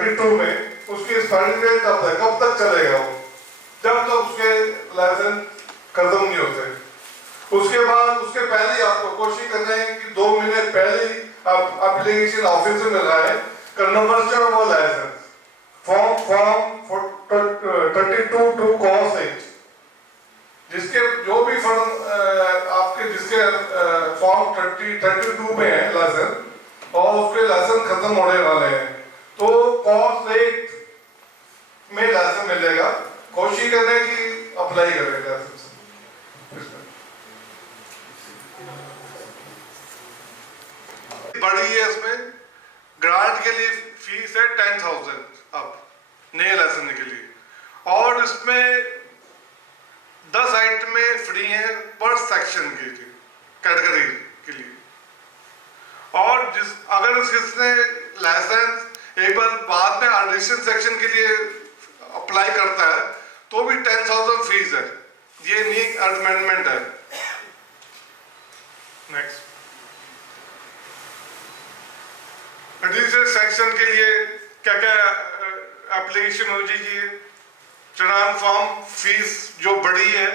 32 में उसकी expiry date कब तक चलेगा वो, जब तक उसके लाइसेंस खत्म नहीं होते। उसके बाद उसके पहले ही आपको कोशिश करना है कि 2 महीने पहले ही आप एप्लीकेशन ऑफिस में लगाए, कन्वर्जन वो लाइसेंस फॉर्म 32 टू कॉस 8, जिसके जो भी फॉर्म आपके जिसके फॉर्म 32 में है लाइसेंस और उसके लाइसेंस खत्म होने वाले हैं, तो कॉस 8 में लाइसेंस मिलेगा। कोशिश करें कि अप्लाई करेगा। बड़ी है, इसमें ग्रांट के लिए फीस है 10,000 अब नए लाइसेंस के लिए, और इसमें 10 आइटमें फ्री हैं पर सेक्शन के लिए, कैटेगरी के लिए। और अगर जिसने लाइसेंस एक बार बाद में एडिशन सेक्शन के लिए अप्लाई करता है तो भी 10,000 फीस है, ये न्यू अमेंडमेंट है। नेक्स्ट, एडिशन सेक्शन के लिए क्या क्या एप्लीकेशन हो जाएगी। चलान फॉर्म फीस जो बड़ी है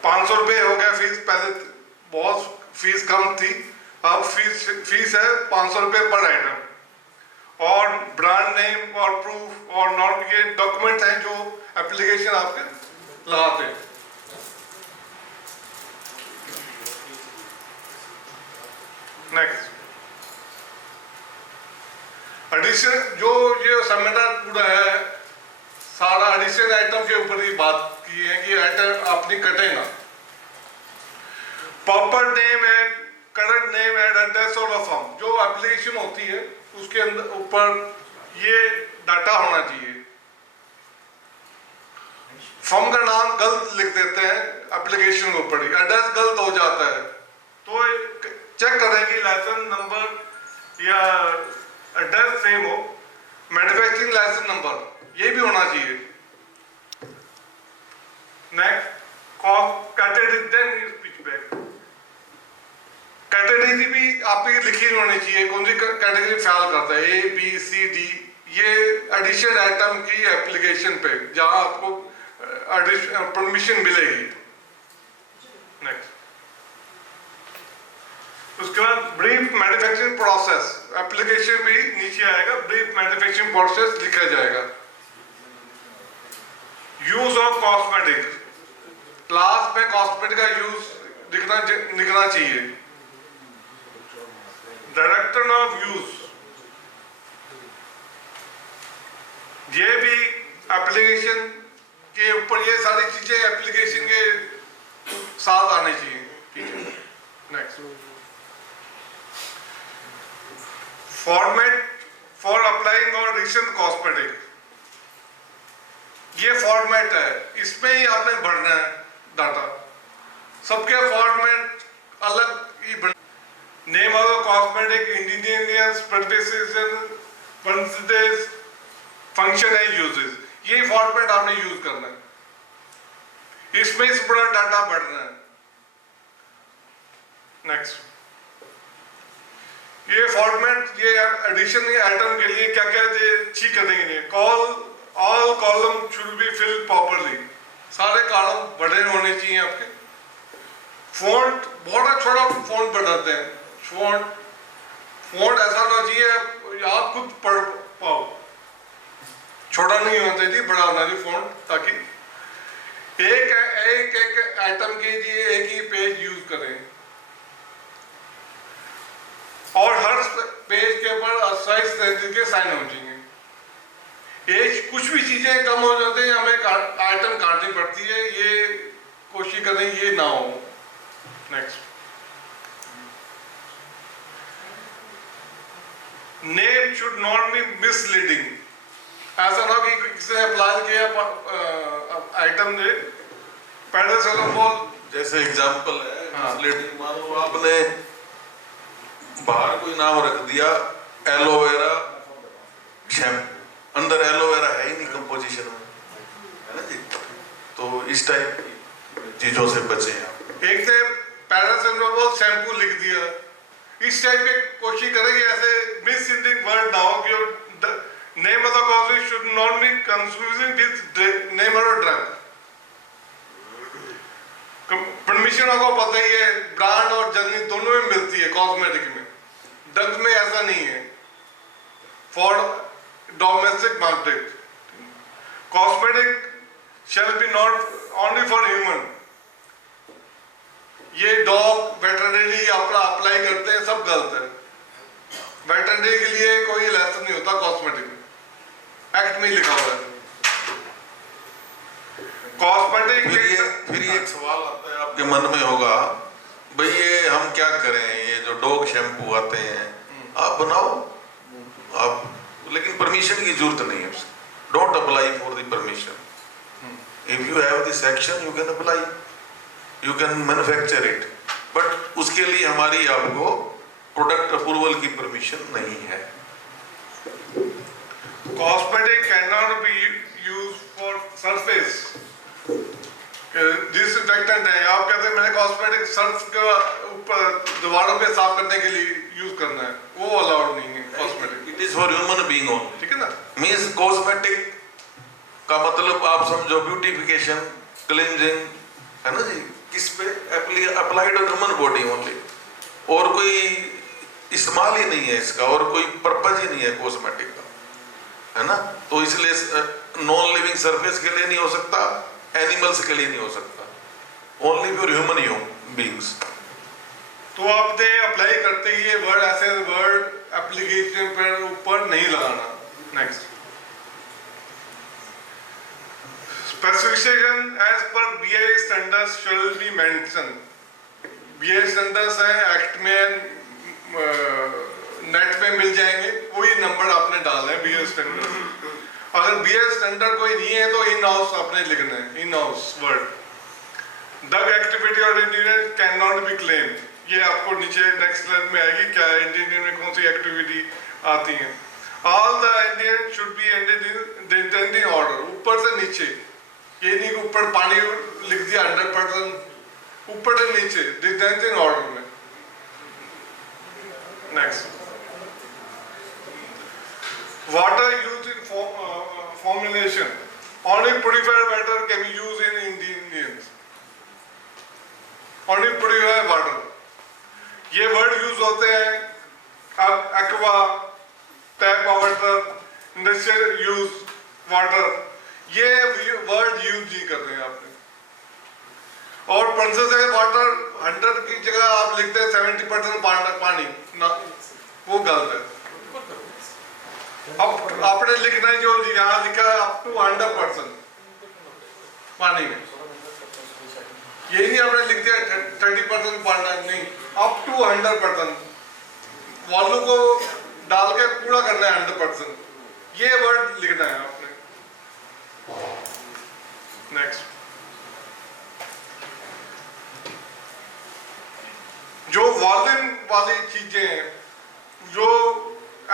500 रुपये हो गया फीस, पहले बहुत फीस कम थी, अब फीस है 500 रुपये पर आइटम। और ब्रांड नेम और प्रूफ और नॉन ये डॉक्यूमेंट हैं जो एप्लीकेशन आपके लगाते हैं। नेक्स्ट, एडिशन जो ये सेमिनार पूरा है सारा एडिशन आइटम के ऊपर ही बात की है कि आइटम अपनी कटे ना। प्रॉपर नेम है, करंट नेम है, एड्रेस और फॉर्म जो एप्लीकेशन होती है उसके अंदर ऊपर ये डाटा होना चाहिए। फॉर्म का नाम गलत लिख देते हैं एप्लीकेशन के ऊपर ही, एड्रेस गलत हो जाता है, तो चेक करें कि लाइसेंस नंबर या एड्रेस सेम हो। मैन्युफैक्चरिंग लाइसेंस नंबर ये भी होना चाहिए। नेक्स्ट, कैटेगरी भी आपकी लिखी होनी चाहिए, कौन सी कैटेगरी ख्याल करता है, ए बी सी डी, ये एडिशन आइटम की एप्लीकेशन पे जहां आपको परमिशन मिलेगी। नेक्स्ट, उसके बाद ब्रीफ मैन्युफैक्चरिंग प्रोसेस एप्लीकेशन भी नीचे आएगा, ब्रीफ मैन्युफैक्चरिंग प्रोसेस लिखा जाएगा। यूज ऑफ कॉस्मेटिक, लास्ट में कॉस्मेटिक का यूज दिखना चाहिए। डायरेक्टर ऑफ यूज, ये भी एप्लीकेशन के ऊपर ये सारी चीजें एप्लीकेशन के साथ आनी चाहिए। ठीक है। नेक्स्ट, फॉर्मेट फॉर अप्लाइंग और एडिशन कॉस्मेटिक, ये फॉर्मेट है, इसमें ही आपने भरना है डाटा, सबके फॉर्मेट अलग ही भरना। Name of cosmetic, ingredients, percentage, function and uses, ये फॉर्मेट आपने यूज करना है, इसमें इस पूरा डाटा भरना है। नेक्स्ट, ये फॉर्मेट ये एडिशन आइटम के लिए क्या क्या ठीक करेंगे। All column should be fill properly, सारे कॉलम बड़े होने चाहिए आपके। फॉन्ट बहुत छोटा फॉन्ट बढ़ाते हैं, फॉन्ट ऐसा होना चाहिए आप खुद पढ़ पाओ, छोटा नहीं होना चाहिए, बड़ा होना चाहिए फॉन्ट, ताकि एक आइटम के लिए एक ही पेज यूज करें। और हर पेज के ऊपर साइज के साइन हो जाएंगे। एज कुछ भी चीजें कम हो जाते हैं, हमें आइटम काटनी पड़ती है, ये कोशिश करें ये ना हो। Next, name should not be misleading, ऐसा ना कि किसी ने अप्लाई किया आइटम दे पैरासिटामोल जैसे एग्जांपल है। मिसलीडिंग, मान लो आपने बाहर कोई नाम रख दिया एलोवेरा शैम्पू, अंदर एलोवेरा है ही नहीं कंपोजिशन में, है ना जी। तो इस टाइप की चीजों से बचे आप। एक से पैरासिटामोल शैम्पू लिख दिया, इस टाइप के कोशिश करेंगे ऐसे misleading word now the name of the cause should not be confusing with name of a drug. Permission आपको पता ही है, ब्रांड और जनरल दोनों में मिलती है कॉस्मेटिक में, ड्रग्स में ऐसा नहीं है। For domestic market cosmetic shall be not only for human. ये डॉग वेटरनरी अपना अप्लाई करते हैं, सब गलत है। वेटरनरी के लिए कोई लाइसेंस नहीं होता कॉस्मेटिक में, एक्ट में लिखा हुआ है। कॉस्मेटिक फिर ये एक सवाल आता है आपके मन में होगा, भाई ये हम क्या करें, ये जो डॉग शैम्पू आते हैं आप बनाओ आप, लेकिन परमिशन की जरूरत नहीं है। Don't apply for the permission. If you have the section you can apply, you can manufacture it, but उसके लिए हमारी आपको प्रोडक्ट अप्रूवल की परमिशन नहीं है। Cosmetic can not B use for surface. Disinfectant है, आप कहते हैं मैंने कॉस्मेटिक सर्फ के ऊपर दीवारों पे साफ करने के लिए यूज करना है, वो अलाउड नहीं है cosmetic. It is for human being only, ठीक है ना। मींस कॉस्मेटिक का मतलब आप समझो ब्यूटिफिकेशन, क्लींजिंग, है ना जी, किस पे applied on human body only, और कोई इस्तेमाल ही नहीं है इसका, और कोई पर्पज ही नहीं है कॉस्मेटिक का, है ना। तो इसलिए नॉन लिविंग सरफेस के लिए नहीं हो सकता, एनिमल्स के लिए नहीं हो सकता, ओनली फॉर ह्यूमन बीइंग्स। तो आपने अप्लाई करते ही ये वर्ड ऐसे वर्ड एप्लीकेशन पर ऊपर नहीं लगाना। Next, specification as per BI standards shall be mention. BI standards है एक्ट में, नेट पे मिल जाएंगे, वही नंबर आपने डालना है बीआई स्टैंडर्ड। अगर बीआई स्टैंडर्ड कोई नहीं है तो इन हाउस आपने लिखना है, in house word. Drug activity or engineer can not be claim, ये आपको नीचे नेक्स्ट लाइन में आएगी क्या इंजीनियर में कौन सी एक्टिविटी आती है। All the Indian should be ended in descending order, ऊपर से नीचे, ये नहीं कि ऊपर पानी लिख दिया 100%, ऊपर से नीचे डिटेंडिंग ऑर्डर में। Next, water used in formulation, only purified water can be used in Indians, only purified water। ये वर्ड यूज होते हैं अब aqua, tap water, industrial use water, ये वर्ड यूज नहीं कर रहे हैं आपने। और प्रोसेस्ड वाटर 100 की जगह आप लिखते हैं 70% पानी ना, वो गलत है। अब आपने लिखना है जो यहाँ लिखा है अप टू 100% पानी में, ये नहीं आपने लिख दिया 30% पानी, नहीं, अप टू 100%, वॉल्यूम को डाल के पूरा करना है 100%, ये वर्ड लिखना है आपने। नेक्स्ट, जो वॉल्यूम वाली चीजें हैं जो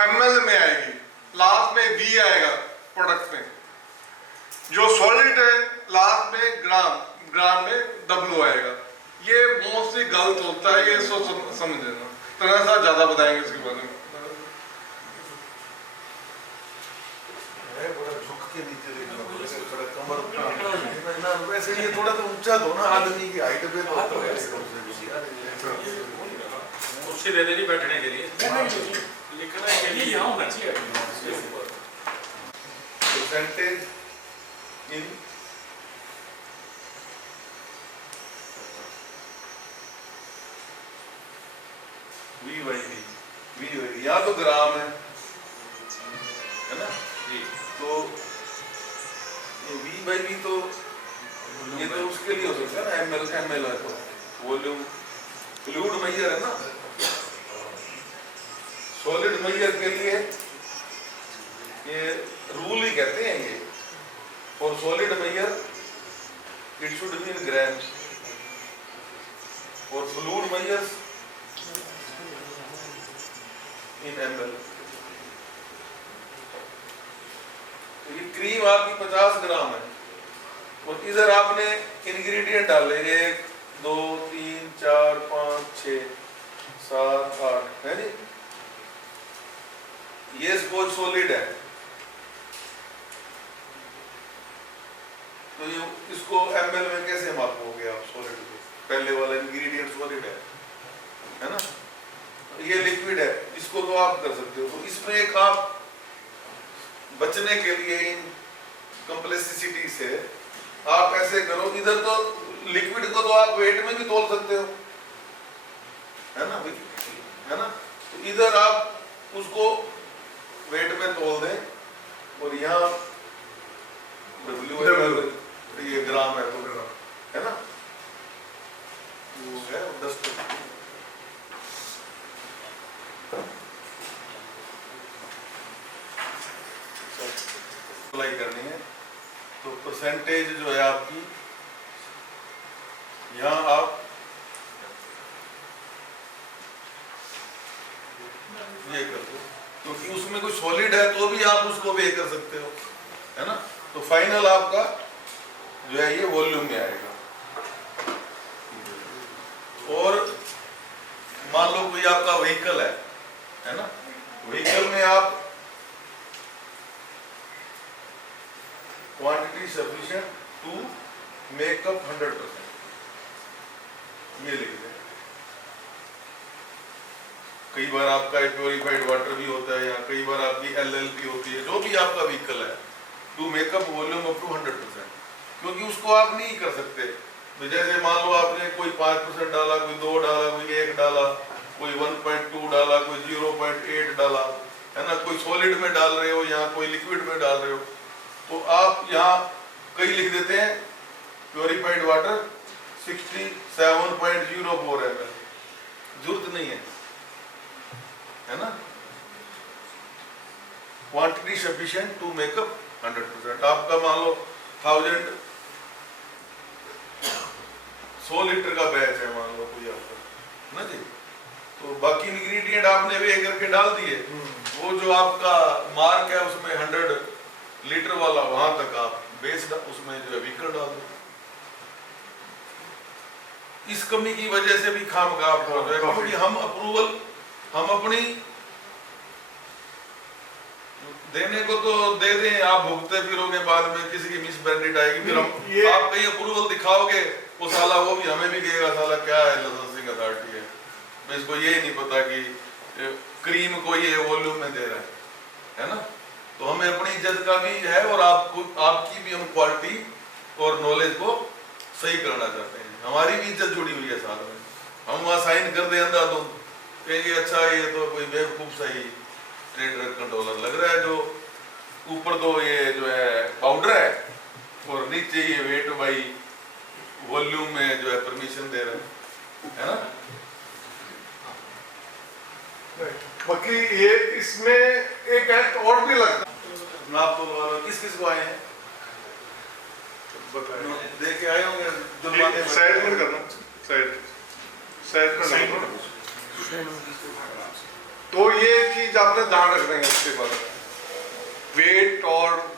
ml में आएगी, लास्ट में V आएगा प्रोडक्ट में, जो सॉलिड है लास्ट में ग्राम में W आएगा, ये मोस्टली गलत होता है, ये समझ लेना। तो ऐसा ज्यादा बताएंगे इसके बारे में। वैसे ये थोड़ा तो ऊंचा दो ना, आदमी की हाइट पे तो कुर्सी दे देनी बैठने के लिए, लिखना है के लिए यहाँ होना चाहिए। परसेंटेज इन वी या तो ग्राम है ना जी, तो V/V तो ये तो उसके लिए हो सकता है ना, ml है तो वॉल्यूम, फ्लूइड मेजर है ना, सॉलिड मेजर के लिए ये रूल ही कहते हैं ये, for solid measure it should be in grams, for fluid measure in ml। तो ये क्रीम आपकी 50 ग्राम है, और इधर आपने इंग्रेडिएंट डाले 1 2 3 4 5 6 7 8 है जी, ये स्पोज सॉलिड है, तो ये इसको ml में कैसे मापोगे आप सॉलिड को? पहले वाला इंग्रेडिएंट सॉलिड है ना, ये लिक्विड है, इसको तो आप कर सकते हो। तो इसमें एक आप बचने के लिए इन कॉम्प्लेक्सिटी से आप ऐसे करो, इधर तो लिक्विड को तो आप वेट में भी तोल सकते हो, है ना भाई, है ना। तो इधर आप उसको वेट में तोल दें और यहाँ W ये ग्राम है, तो है ना, वो है 10 अप्लाई करनी है। तो परसेंटेज जो है आपकी यहाँ आप ये कर दो, क्योंकि उसमें कोई सॉलिड है तो भी आप उसको वे कर सकते हो, है ना। तो फाइनल आपका जो है ये वॉल्यूम में आएगा। और मान लो कोई आपका व्हीकल है ना, व्हीकल में आप quantity sufficient to make up 100%, ये लिख दें। कई बार आपका प्योरीफाइड वाटर भी होता है, या कई बार आपकी LLP होती है, जो भी आपका व्हीकल है, to make up volume up to 100%, क्योंकि उसको आप नहीं कर सकते। तो जैसे मान लो आपने कोई 5% डाला, कोई 2 डाला, कोई 1 डाला, कोई 1.2 डाला, कोई 0.8 डाला, है ना, कोई सॉलिड में डाल रहे हो या कोई लिक्विड में डाल रहे हो, तो आप यहाँ कई लिख देते हैं प्योरीफाइड वाटर 67.04 ml, जरूरत नहीं है ना। Quantity sufficient to make up 100%। आपका मान लो 100 लीटर का बैच है, मान लो कोई आपका ना जी, तो बाकी इंग्रेडिएंट आपने वे करके डाल दिए, वो जो आपका मार्क है उसमें 100 लीटर वाला, वहां तक आप बेस उसमें जो है व्हीकल डाल दो। इस कमी की वजह से भी खामखा आपको हो जाएगा, क्योंकि हम अपनी देने को तो दे दें, आप भुगते फिरोगे, बाद में किसी की मिस ब्रांडेड आएगी, फिर हम आप कहीं अप्रूवल दिखाओगे, वो साला वो भी हमें भी कहेगा साला क्या है, लाइसेंसिंग अथॉरिटी है, मैं इसको ये नहीं पता कि क्रीम को ये वॉल्यूम में दे रहा है ना। तो हमें अपनी इज्जत का भी है, और आपकी भी हम क्वालिटी और नॉलेज को सही करना चाहते हैं, हमारी भी इज्जत जुड़ी हुई है साथ में। हम वहाँ साइन कर दे अंधाधुंध, कहेंगे अच्छा ये तो कोई बेवकूफ सही ट्रेड ड्रग कंट्रोलर लग रहा है, जो ऊपर तो ये जो है पाउडर है और नीचे ये वेट बाई वॉल्यूम में जो है परमिशन दे रहे हैं ना। बाकी ये इसमें एक एक्ट और भी लगता है। नाप तो किस को आए हैं दे के आए होंगे, जुर्माने साइड में करना, साइड में। तो ये चीज आपने ध्यान रखना है इसके बाद, वेट और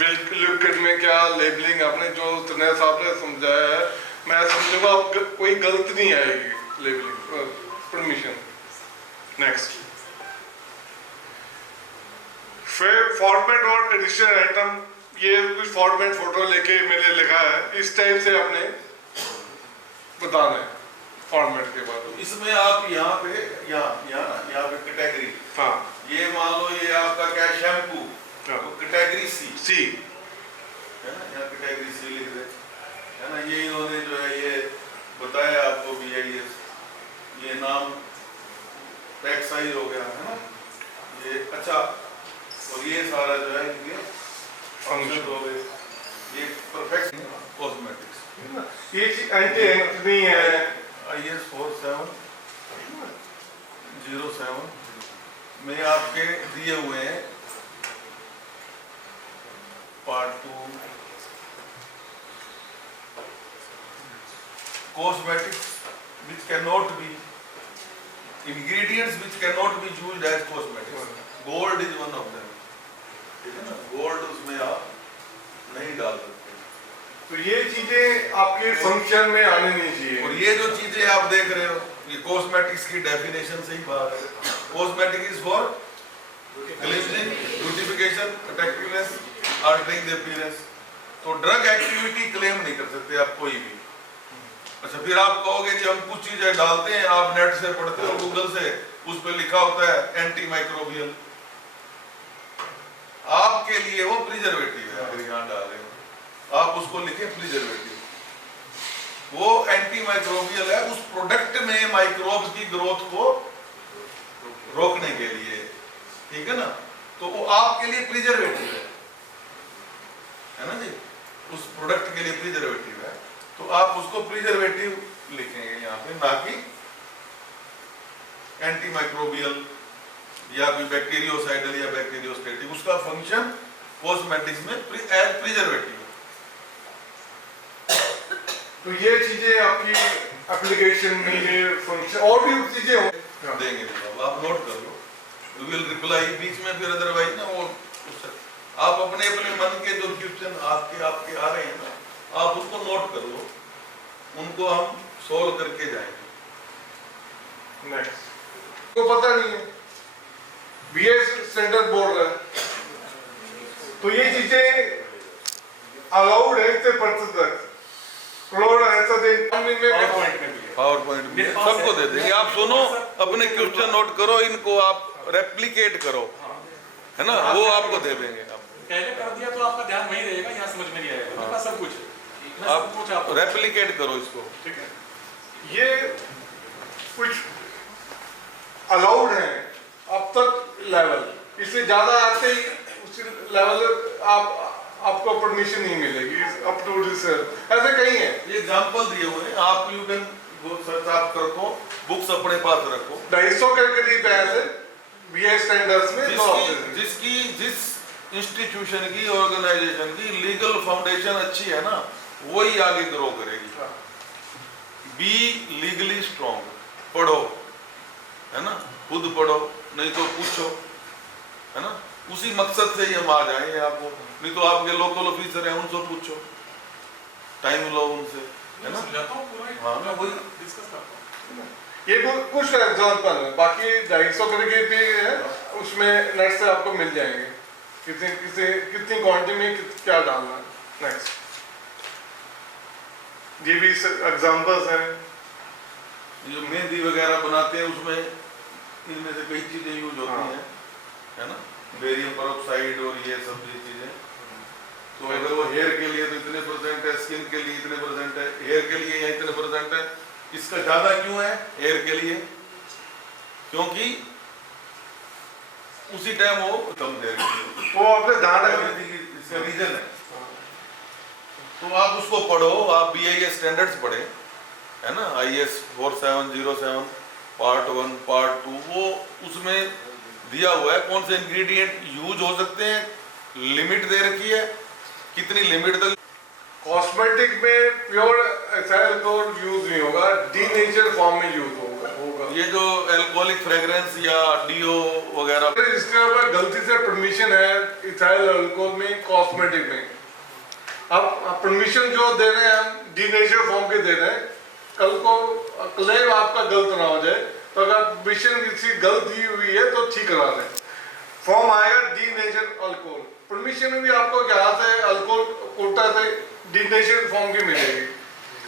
लिक्विड में क्या लेबलिंग आपने जो तनय साहब ने समझाया है, मैं समझूंगा अब कोई गलत नहीं आएगी लेबलिंग परमिशन। नेक्स्ट फिर फॉर्मेट और एडिशन आइटम, ये कुछ फॉर्मेट फोटो लेके मैंने लिखा है, इस टाइप से आपने बताना है फॉर्मेट के बाद। इसमें आप यहाँ पे कैटेगरी, हाँ, ये मान लो ये आपका क्या शैम्पू, तो कैटेगरी सी है ना, यहाँ कैटेगरी सी लिख दे, है ना। ये इन्होंने जो है ये बताया आपको भी है, ये नाम पैक साइज हो गया है ना, ये अच्छा, और ये सारा जो है ये फंक्शन हो गए, ये परफेक्ट कॉस्मेटिक्स, ये चीज एंटी नहीं है। IS 4707 में आपके दिए हुए हैं part 2 cosmetics which cannot be ingredients which cannot be used as cosmetics. Gold is one of them, ठीक है ना, गोल्ड उसमें आप नहीं डाल सकते। तो ये चीजें आपके फंक्शन में आने नहीं चाहिए। और ये जो चीजें आप देख रहे हो, ये कॉस्मेटिक्स की डेफिनेशन से ही बात है। Cosmetic is for glistening, beautification, attractiveness, altering the appearance. तो ड्रग एक्टिविटी क्लेम नहीं कर सकते आप कोई भी। अच्छा, फिर आप कहोगे कि हम कुछ चीजें डालते हैं, आप नेट से पढ़ते हो, गूगल से, उस पर लिखा होता है एंटी माइक्रोबियल, आपके लिए वो प्रिजर्वेटिव है। अगर यहाँ डाल रहे हो आप उसको लिखे प्रिजर्वेटिव, वो एंटी माइक्रोबियल है, उस प्रोडक्ट में माइक्रोब्स की ग्रोथ को रोकने के लिए, ठीक है ना। तो वो आपके लिए प्रिजर्वेटिव है ना जी, उस प्रोडक्ट के लिए प्रिजर्वेटिव है, तो आप उसको प्रिजर्वेटिव लिखेंगे यहाँ पे, ना कि एंटी माइक्रोबियल या कोई बैक्टीरियोसाइडल या बैक्टीरियोस्टेटिक। उसका फंक्शन कॉस्मेटिक्स में एज प्रिजर्वेटिव है। तो ये चीजें आपकी एप्लीकेशन में ये फंक्शन और भी चीजें हो देंगे, आप नोट कर लो, विल रिप्लाई बीच में, फिर अदरवाइज ना वो आप अपने अपने मन के जो क्वेश्चन आपके आ रहे हैं ना, आप उसको नोट कर लो, उनको हम सोल्व करके जाएंगे। नेक्स्ट को पता नहीं है, बीएस स्टैंडर्ड बोल रहा है, तो ये चीजें अलाउड है इससे परसेंट तक क्लोर ऐसा दे पावर पॉइंट भी है, सबको दे देंगे। आप सुनो, अपने क्वेश्चन नोट करो, इनको आप रेप्लिकेट करो, है ना, वो आपको दे देंगे। पहले कर दिया तो आपका ध्यान वहीं रहेगा, यहाँ समझ में नहीं आएगा। मेरे पास सब कुछ है, आप रेप्लिकेट करो इसको, ठीक है। ये कुछ अलाउड है अब तक लेवल, इससे ज्यादा आते ही उस लेवल आपको परमिशन नहीं मिलेगी अप टू रिसर्च। ऐसे कई हैं, ये एग्जांपल दिए हुए हैं, आप यू कैन गो सर्च, आप रखो बुक्स अपने पास रखो। 250 के करीब है ऐसे बीएस स्टैंडर्ड्स में। जिस इंस्टीट्यूशन की, ऑर्गेनाइजेशन की लीगल फाउंडेशन अच्छी है ना, वही आगे ग्रो करेगी। बी लीगली स्ट्रॉन्ग, पढ़ो, है ना, खुद पढ़ो, नहीं तो पूछो, है ना, उसी मकसद से ही हम आ जाएंगे आपको। नहीं तो आपके लोकल ऑफिसर हैं, उनसे पूछो, टाइम लो उनसे, है ना। हाँ, मैं वही डिस्कस करता हूँ। ये कुछ एग्जाम्पल है, बाकी 250 करके भी है, उसमें नेट से आपको मिल जाएंगे कितनी क्वांटिटी में क्या डालना है। नेक्स्ट, ये भी एग्जाम्पल्स हैं। जो मेहंदी वगैरह बनाते हैं उसमें इनमें से कई चीजें यूज होती हैं, है ना, बेरियम पेरोक्साइड और ये सब चीजें। तो अगर वो हेयर के लिए तो इतने परसेंट है, स्किन के लिए इतने परसेंट है, हेयर के लिए यहाँ इतने परसेंट है, इसका ज्यादा क्यों है हेयर के लिए, क्योंकि उसी टाइम वो कम दे रही है, वो आपने ध्यान रखना, इसका रीजन है। तो आप उसको पढ़ो, आप BIS स्टैंडर्ड्स पढ़े, है ना, IS 4707 पार्ट 1 पार्ट 2, वो उसमें दिया हुआ है कौन से इंग्रेडिएंट यूज हो सकते हैं, लिमिट दे रखी है, कितनी लिमिट तक। कॉस्मेटिक में प्योर अल्कोहल यूज नहीं होगा, डीनेचर फॉर्म में यूज होगा। ये जो अल्कोहलिक फ्रेग्रेंस या डीओ वगैरह, इसके ऊपर गलती से परमिशन है इथाइल अल्कोहल में, कॉस्मेटिक में। अब परमिशन जो दे रहे हैं हम डीनेचर फॉर्म के दे रहे हैं, कल को क्लेम आपका गलत ना हो जाए, तो अगर परमिशन किसी गलत दी हुई है तो ठीक करा दें, फॉर्म आएगा डीनेचर अल्कोहल। परमिशन में भी आपको यहाँ से अल्कोहल कोटा से डीनेचर फॉर्म की मिलेगी।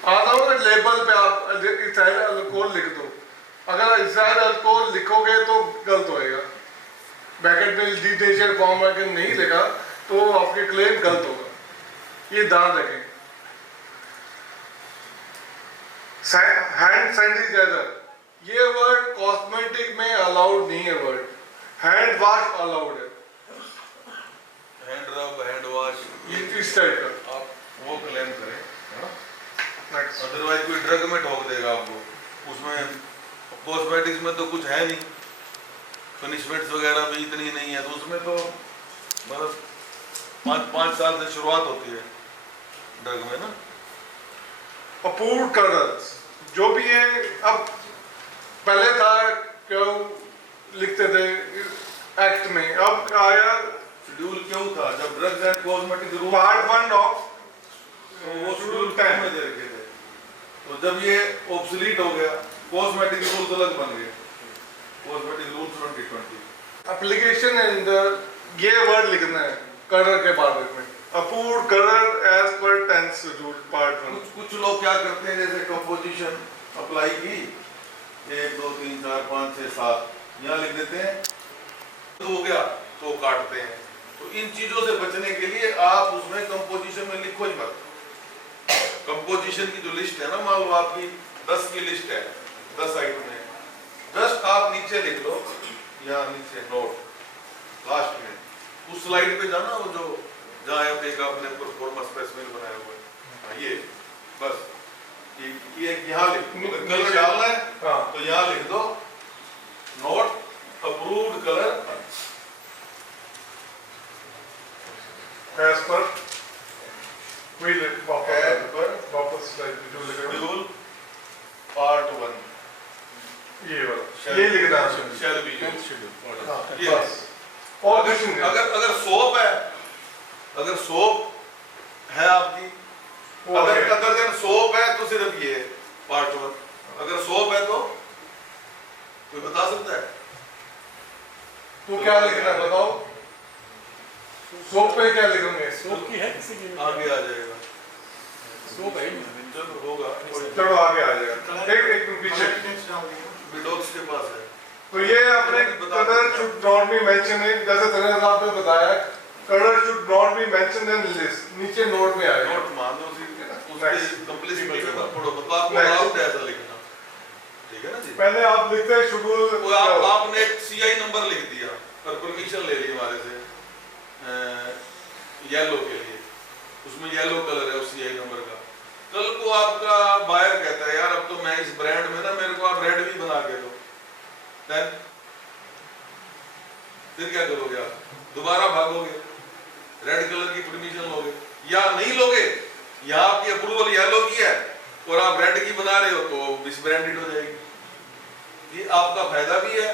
आता हो ना लेबल पे आप इथाइल अल्कोहल लिख दो, अगर इथाइल अल्कोहल लिखोगे तो गलत होएगा, ब्रैकेट में डीनेचर फॉर्म अगर नहीं लिखा तो आपके क्लेम गलत होगा, ये ध्यान रखें। हैंड सैनिटाइजर, ये वर्ड कॉस्मेटिक में अलाउड नहीं है, वर्ड हैंड वॉश अलाउड है, हैंड रब, हैंड वॉश, इस टाइप का आप वो क्लेम करें, है ना। नेक्स्ट, अदरवाइज कोई ड्रग में ठोक देगा आपको, उसमें कॉस्मेटिक्स में तो कुछ है नहीं, पनिशमेंट्स वगैरह भी इतनी नहीं है, तो उसमें तो मतलब 5 साल से शुरुआत होती है ड्रग में ना। अप्रूव्ड कलर्स जो भी है, अब पहले था क्यों लिखते थे एक्ट में, अब आया शेड्यूल क्यों था, जब drugs and cosmetic rule part 1 of वो शेड्यूल 10 में दे रखे थे, तो जब ये ऑब्सोलीट हो गया, कॉस्मेटिक रूल्स अलग बन गए, कॉस्मेटिक रूल्स 2020। एप्लीकेशन है अंदर ये वर्ड लिखना है कलर के बाद में approved colour as per tense schedule part 1। कुछ लोग क्या करते हैं, जैसे कंपोजिशन अप्लाई की 1 2 3 4 5 6 7 यहाँ लिख देते हैं, तो हो गया तो काटते हैं। तो इन चीजों से बचने के लिए आप उसमें कंपोजिशन में लिखो ही मत। कंपोजिशन की जो लिस्ट है ना, मान लो आपकी 10 की लिस्ट है, 10 आइटम है, जस्ट आप नीचे लिख लो, यहाँ नीचे नोट लास्ट में उस स्लाइड पे जाना, वो जो जहाँ एक आपने परफॉर्मेंस स्पेसिफिक बनाया हुआ है, हाँ, ये बस ये यहाँ लिख दो। अगर कलर डालना है हाँ। तो यहाँ लिख दो नोट अप्रूव्ड कलर एज पर वही वापस स्लाइड जो लिख रहा हूँ शेड्यूल पार्ट 1 ये वाला ये लिखना है शैल बी हाँ, ये बस और कुछ नहीं अगर सोप है, अगर सोप है आपकी, वो अगर है। अगर देन सोप है तो सिर्फ ये पार्ट 1, अगर सोप है तो कोई बता सकता है? तो क्या लिखना है बताओ, सोप पे क्या लिखोगे? सोप की है किसी की? आगे आ जाएगा, सोप है नहीं। चलो होगा, चलो आगे आ जाएगा, एक पीछे विडोक्स के पास है। तो ये अपने colour should not be mention in, जैसे तने साहब ने बताया colour should not be mention in list, नीचे नोट में आएगा। नोट मान दो उसकी कंप्लीसिटी में मत पढ़ो, मतलब आपको Next. अलाउड है ऐसा लिखना, ठीक है ना जी? पहले आप लिखते हैं शेड्यूल, वो आपने एक सीआई नंबर लिख दिया और परमिशन ले ली हमारे से येलो के लिए, उसमें येलो कलर है उस सीआई नंबर का। कल को आपका बायर कहता है यार अब तो मैं इस ब्रांड में ना, मेरे को आप रेड भी बना के दो, फिर क्या करोगे आप? दोबारा भागोगे, रेड कलर की परमिशन लोगे या नहीं लोगे? या आपकी अप्रूवल येलो की है और आप रेड की बना रहे हो तो मिसब्रांडेड हो जाएगी। ये आपका फायदा भी है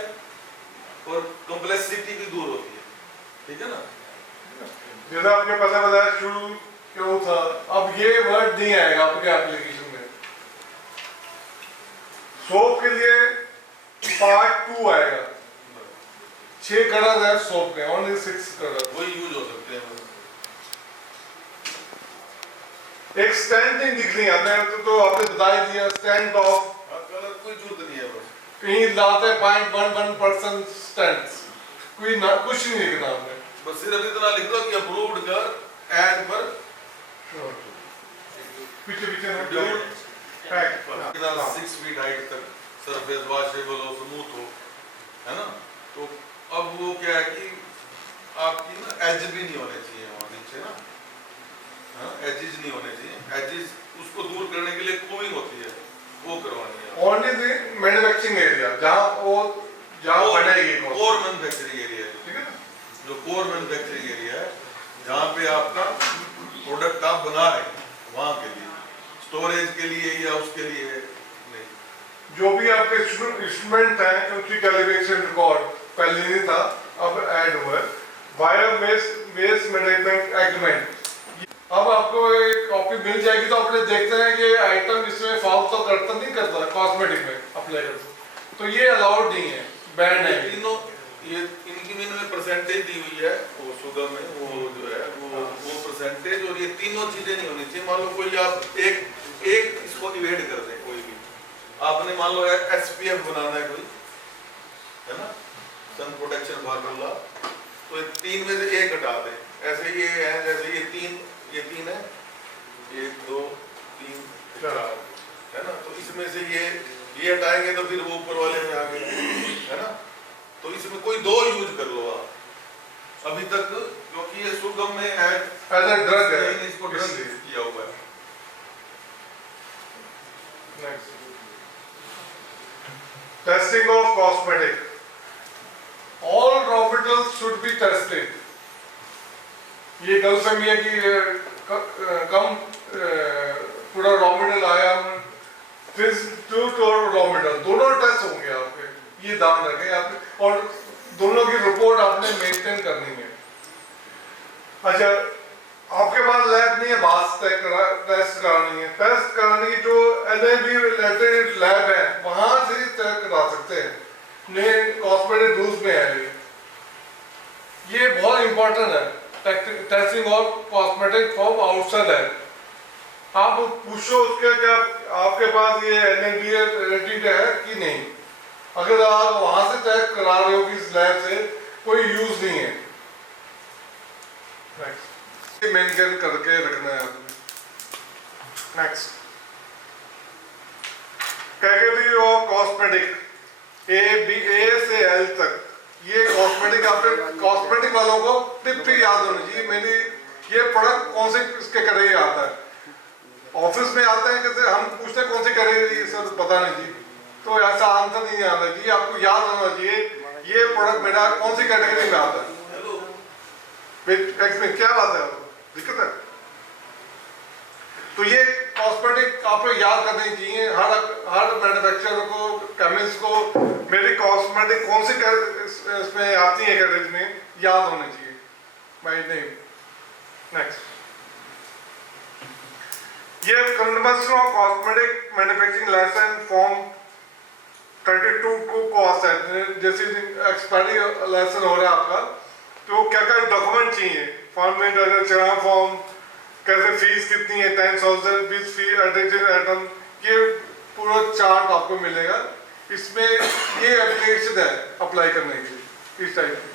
और कॉम्प्लेक्सिटी भी दूर होती है, ठीक है ना? जैसे आपके पता बताया शुरू क्यों था, अब ये वर्ड नहीं आएगा आपके एप्लीकेशन में। सोप के लिए पार्ट 2 आएगा, 6 कलर है सोप के, ओनली 6 कलर, वही यूज हो सकते हैं। एक स्टैंड नहीं दिखनी आपने तो आपने बता ही दिया, स्टैंड ऑफ कलर कोई जरूरत नहीं है, बस कहीं लाते 0.11% स्टैंड्स, कोई ना कुछ नहीं लिखना आपने, बस सिर्फ इतना लिख दो कि अप्रूव्ड कर एज पर पीछे पीछे note schedule pack 6 feet height तक सरफेस वॉशेबल हो, स्मूथ हो, है ना? तो अब वो क्या है कि आपकी ना एज भी नहीं होने चाहिए वहाँ नीचे ना, एजेस नहीं होने चाहिए। एजेस उसको दूर करने के लिए कूलिंग होती है, वो करवानी है। ओनली द मैन्युफैक्चरिंग एरिया जहाँ बनेगी कोर मैन्युफैक्चरिंग एरिया है, ठीक है ना? जो कोर मैन्युफैक्चरिंग एरिया है जहाँ पे आपका प्रोडक्ट आप बना रहे हैं, वहाँ के लिए, स्टोरेज के लिए या उसके लिए नहीं। जो भी आपके इंस्ट्रूमेंट हैं उनकी कैलिब्रेशन रिकॉर्ड पहले नहीं था, अब ऐड हुआ है वायर वेस्ट मैनेजमेंट एग्रीमेंट। अब आपको एक कॉपी मिल जाएगी तो अपने देखते हैं कि आइटम इसमें फॉल तो करता नहीं करता कॉस्मेटिक में अप्लाई करता, तो ये अलाउड नहीं है, बैन है। तीनों ये इनकी इनमें परसेंटेज दी हुई है, वो शुगर में वो जो है वो परसेंटेज, और ये तीनों चीजें नहीं होनी चाहिए। मान लो कोई आप एक इसको इवेड कर दें, कोई भी आपने मान लो एसपीएफ बनाना है कोई, है ना, सन प्रोटेक्शन फार्मूला, तो 3 में से 1 हटा दें। ऐसे ये है, जैसे ये 3 है, 1 2 3 4 है ना, तो इसमें से ये हटाएंगे तो फिर वो ऊपर वाले में आ गए, है ना? तो इसमें कोई 2 यूज कर लो आप अभी तक, क्योंकि ये सुगम में एज अ ड्रग है, इसको ड्रग किया हुआ है। Testing of cosmetic, all raw materials should be tested. ये गलतफहमी है कि कम पूरा रॉ मटेरियल आया, फिर रॉ मटेरियल दोनों टेस्ट होंगे आपके, ये ध्यान रखें आप, और दोनों की रिपोर्ट आपने मेंटेन करनी है। अच्छा, आपके पास लैब नहीं है, बास टेस्ट करानी है, टेस्ट कराने की जो NIB रिलेटेड लैब है वहां से टेस्ट करा सकते हैं, नहीं कॉस्मेटिक रूल्स में है ये, इम्पोर्टेंट है, testing of cosmetic from outside है। आप पूछो उसके क्या आपके पास ये NABL रेटिंग है कि नहीं। अगर आप वहां से चेक करा रहे हो कि इस लैब से कोई यूज नहीं है, मेंटेन करके रखना है। Next category of cosmetic A से L तक, ये कॉस्मेटिक आपके कॉस्मेटिक वालों को टिप याद होनी चाहिए मेरी, ये प्रोडक्ट कौन से इसके कैटेगरी आता है। ऑफिस में आते हैं कैसे हम पूछते हैं कौन सी कैटेगरी, सर पता नहीं जी, तो ऐसा आंसर नहीं आता जी, आपको याद होना चाहिए ये प्रोडक्ट मेरा कौन सी कैटेगरी में आता है। क्या बात है, दिक्कत है। तो ये कॉस्मेटिक आपको याद करनी चाहिए, हर मैन्युफैक्चरर को, केमिस्ट को, मेरी कॉस्मेटिक कौन सी इसमें आती है कैटेगरी में याद होनी चाहिए माय नेम। नेक्स्ट ये conversion of cosmetic manufacturing licence form 32 को कॉस्ट है, जैसे एक्सपायरी लाइसेंस हो रहा है आपका, तो क्या क्या डॉक्यूमेंट चाहिए, फॉर्म में चलान फॉर्म, कैसे फीस कितनी है, 10,000 बीस फी एडिशन आइटम, ये पूरा चार्ट आपको मिलेगा। इसमें ये एप्लीकेशन है अप्लाई करने के लिए इस टाइप की।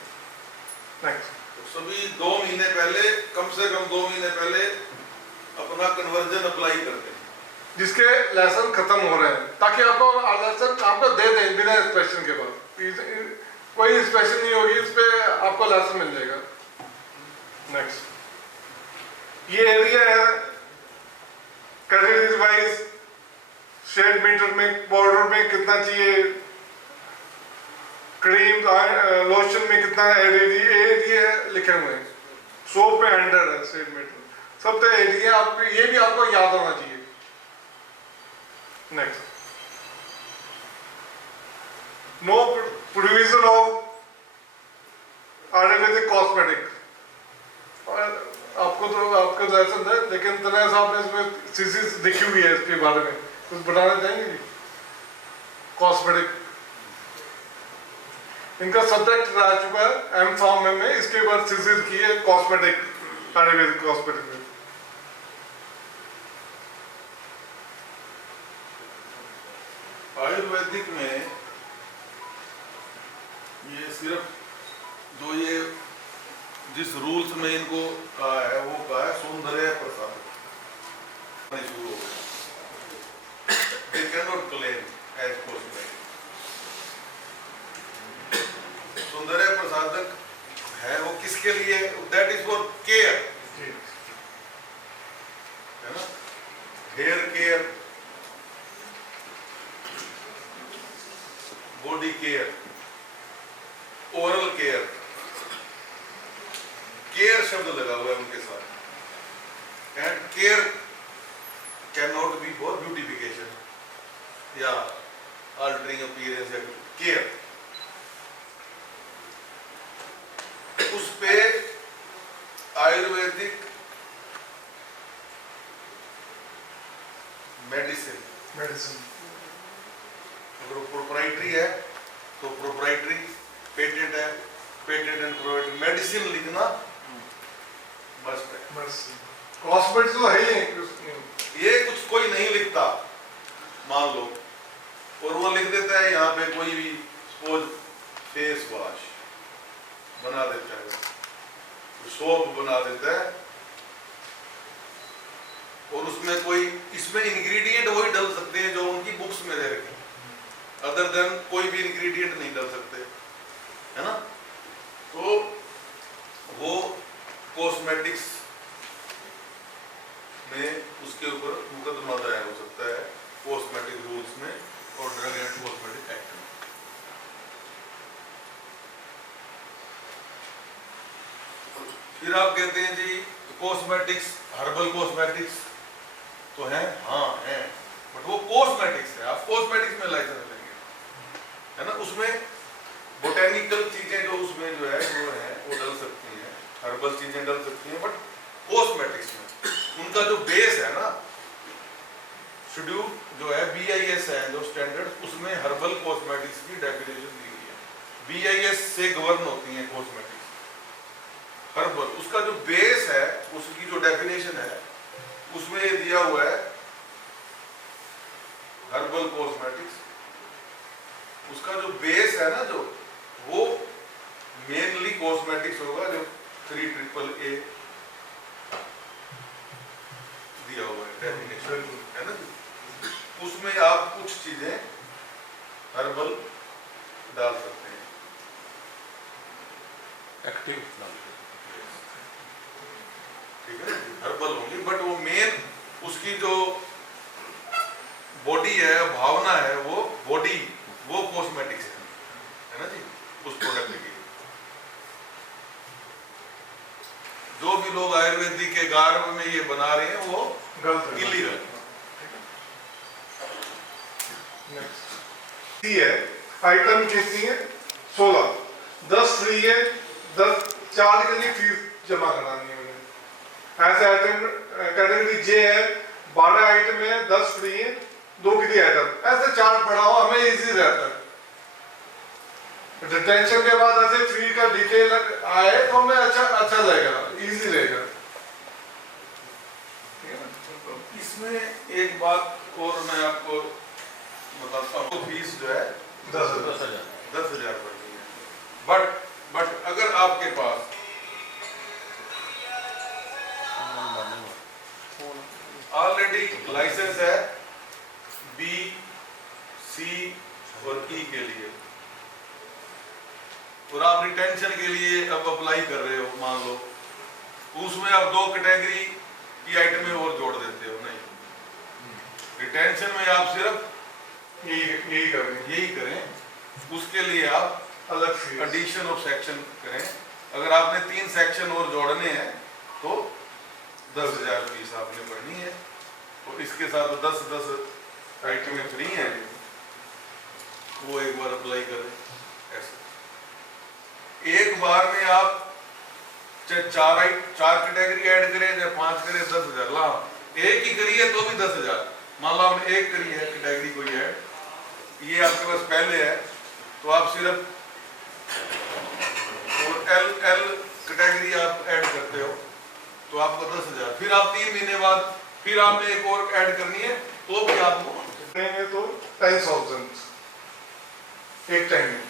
नेक्स्ट सभी 2 महीने पहले, कम से कम 2 महीने पहले अपना कन्वर्जन अप्लाई करते हैं, जिसके लेसन खत्म हो रहे हैं, ताकि आपको लेसन आपको दे दें बिना इंस्पेक्शन के बाद, कोई इंस्पेक्शन नहीं होगी, उस पर आपको लेसन मिल जाएगा। नेक्स्ट ये एरिया है कैटेगरी वाइज, शेड मीटर में, पाउडर में कितना चाहिए, क्रीम लोशन में कितना एरिया लिखे हुए हैं, सोप पे 100 है शेड मीटर, सब तो एरिया आपको, ये भी आपको याद होना चाहिए। Next no provision of Ayurvedic cosmetic, आपको तो आपका लाइसेंस है, लेकिन तनया साहब ने इसमें सीसी लिखी हुई है इसके बारे में, कुछ बताना चाहेंगे जी। कॉस्मेटिक इनका सब्जेक्ट रह चुका है M Pharm में, इसके बाद सीसी की है कॉस्मेटिक, आयुर्वेदिक कॉस्मेटिक में। आयुर्वेदिक में ये सिर्फ जो ये जिस रूल्स में इनको कहा है वो कहा है सौंदर्य प्रसाधक शुरू हो गया, they cannot claim as cosmetic। सौंदर्य प्रसाधक है वो किसके लिए, दैट इज फॉर केयर, है ना, hair care, body care, oral care, care शब्द लगा हुआ है उनके साथ। And care can not be for beautification या अल्टरिंग अपीयरेंस, या केयर, उस पे आयुर्वेदिक मेडिसिन अगर वो प्रोप्राइटरी है तो प्रोप्राइटरी, पेटेंट है पेटेंट एंड प्रोप्राइटरी, मेडिसिन लिखना मस्ट है। कॉस्मेटिक्स तो है ही नहीं, ये कुछ कोई नहीं लिखता मान लो, और वो लिख देता है यहाँ पे कोई भी सपोज फेस वॉश बना देता है, सोप बना देता है, और उसमें कोई, इसमें इंग्रेडिएंट वही डाल सकते हैं जो उनकी बुक्स में दे रखे, अदर देन कोई भी इंग्रेडिएंट नहीं डाल सकते, है ना। तो वो कॉस्मेटिक्स में उसके ऊपर मुकदमा दायर हो सकता है कॉस्मेटिक रूल्स में और ड्रग एंड कॉस्मेटिक एक्ट में। फिर आप कहते हैं जी कॉस्मेटिक्स, हर्बल कॉस्मेटिक्स तो हैं, हाँ हैं, बट वो कॉस्मेटिक्स है, आप कॉस्मेटिक्स में लाइसेंस लेंगे, है ना। उसमें बोटेनिकल चीजें जो उसमें जो है वो डल सकती हैं, हर्बल चीजें डल सकती हैं, बट कॉस्मेटिक्स में उनका जो बेस है ना, शेड्यूल जो है BIS है जो स्टैंडर्ड, उसमें हर्बल कॉस्मेटिक्स की डेफिनेशन दी गई है। BIS से गवर्न होती है कॉस्मेटिक्स, मेनली कॉस्मेटिक्स होगा जो 3AAA दिया हुआ है डेफिनेशन, है ना जी। उसमें आप कुछ चीजें हर्बल डाल सकते हैं, एक्टिव ठीक है, हर्बल होंगी, बट वो मेन उसकी जो बॉडी है, भावना है, वो कॉस्मेटिक्स है ना जी, उस प्रोडक्ट की। जो भी लोग आयुर्वेदिक के गार्ब में ये बना रहे हैं वो गलत है। इलीगल है। आइटम कितनी है? 16, 10 फ्री है, 10 4 के लिए फीस जमा करानी है उन्हें। ऐसे आइटम कैटेगरी जे है, 12 आइटम है, 10 फ्री है, 2 के लिए आइटम, ऐसे चार्ट बढ़ा हुआ हमें इजी रहता है। डिटेंशन के बाद ऐसे फ्री का डिटेल आए तो हमें अच्छा लगेगा, इजी रहेगा। इसमें एक बात और मैं आपको बताता हूँ, फीस जो है 10,000 बढ़ती है, बट अगर आपके पास ऑलरेडी लाइसेंस है बी, सी और ई के लिए, और आप रिटेंशन के लिए अब अप्लाई कर रहे हो, मान लो उसमें आप 2 कैटेगरी की आइटमें और जोड़ देते हो, नहीं, रिटेंशन में आप सिर्फ यही करें, उसके लिए आप अलग एडिशन ऑफ सेक्शन करें। अगर आपने 3 सेक्शन और जोड़ने हैं तो 10,000 फीस आपने भरनी है, और इसके साथ 10 आइटमें फ्री हैं, वो एक बार अप्लाई करें। ऐसे एक बार में आप चाहे 4 कैटेगरी ऐड करें, चाहे 5 करें, 10,000 लाभ। एक ही करिए तो भी 10,000। मान लो आपने एक करी है कैटेगरी कोई ऐड, ये आपके पास पहले है, तो आप सिर्फ और एल कैटेगरी आप ऐड करते हो तो आपको 10,000। फिर आप 3 महीने बाद फिर आपने एक और ऐड करनी है तो भी आपको देंगे तो 10,000 एक टाइम में।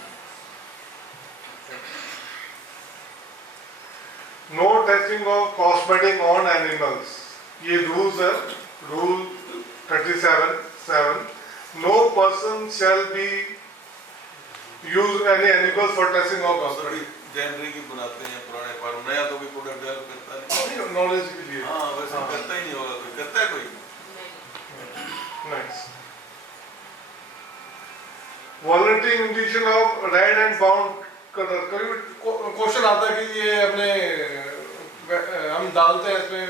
No testing of cosmetic on animals, ये रूल्स है, rule 37(7). No person shall be use any animal for testing of cosmetic. जनवरी की बनाते हैं पुराने फार्म, नया तो कोई प्रोडक्ट डेवलप करता नहीं, नॉलेज के लिए। हाँ वैसे करता ही नहीं होगा कोई, करता है कोई? Nice. Voluntary injection of red and brown color, कभी क्वेश्चन आता है कि ये अपने हम डालते हैं इसमें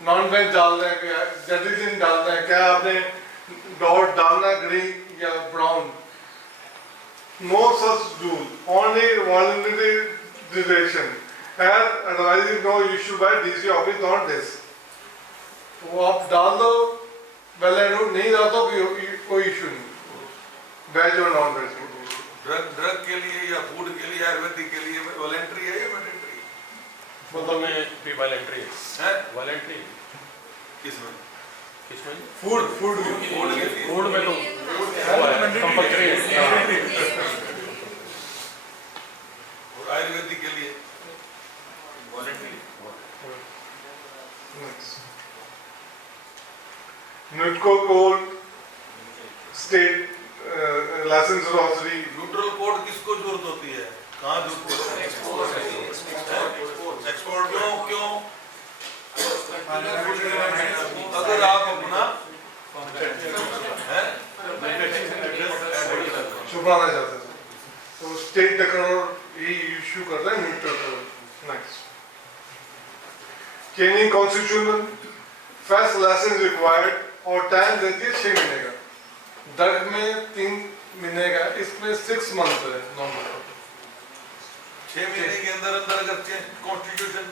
नॉन वेज डाल रहे हैं, क्या जेटिजिन डालते हैं, क्या आपने डॉट डालना ग्रीन या brown? No such rule, only voluntary declaration and advisory no issue by DC office on this. वो आप डाल दो, वैलिड नहीं डाल दो, कोई इशू नहीं, वेज और नॉन वेज। ड्रग के लिए या फूड के लिए, आयुर्वेदिक के लिए वॉलंटरी है या मैंडेटरी? मतलब में भी वॉलंटरी है, वॉलंटरी किसमें? फूड फूड के लिए, फूड में तो कंपल्सरी है, और आयुर्वेदिक के लिए वॉलंटरी। नुटको code state licence grocery. Neutral code किसको जरूरत होती है? कहाँ जरूरत होती है? एक्सपोर्ट क्यों? अगर आप अपना छुपाना चाहते थे तो स्टेट डिक्लेयर ये इशू करता है न्यूट्रल कोड। नेक्स्ट, केनी कॉन्स्टिट्यूशन फर्स्ट लाइसेंस रिक्वायर्ड और टाइम देती है 6 महीने का, ड्रग में 3 महीने का, इसमें 6 मंथ है नॉर्मल। 6 महीने के अंदर अगर कॉन्स्टिट्यूशन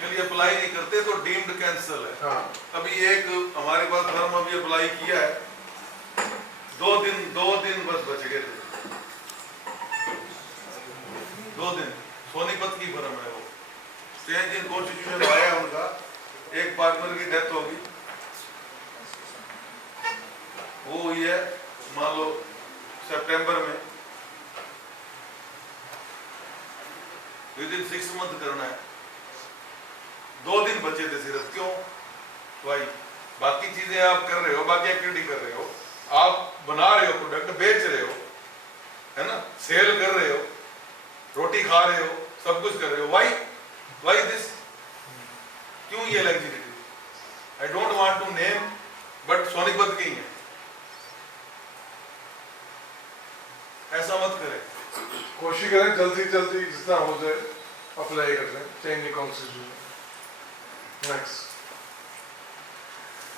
के लिए अप्लाई नहीं करते तो डीम्ड कैंसल है। हाँ, अभी एक हमारे पास फर्म अभी अप्लाई किया है, 2 दिन बस बच गए थे, 2 दिन। सोनीपत की फर्म है वो, 6 दिन कॉन्स्टिट्यूशन आया उनका, एक पार्टनर की डेथ होगी, वो हुई है मान लो सितंबर में, विद इन 6 मंथ करना है। 2 दिन बचे थे सिर्फ, क्यों भाई? बाकी चीजें आप कर रहे हो, बाकी एक्टिविटी कर रहे हो, आप बना रहे हो, प्रोडक्ट बेच रहे हो, है ना, सेल कर रहे हो, रोटी खा रहे हो, सब कुछ कर रहे हो, वाई दिस? क्यों ये luxury? I don't want to name, but Sonipat की है, ऐसा मत करें। कोशिश करें जल्दी जल्दी जितना हो जाए अप्लाई कर लें चेंज कॉन्स्टिट्यूशन। नेक्स्ट,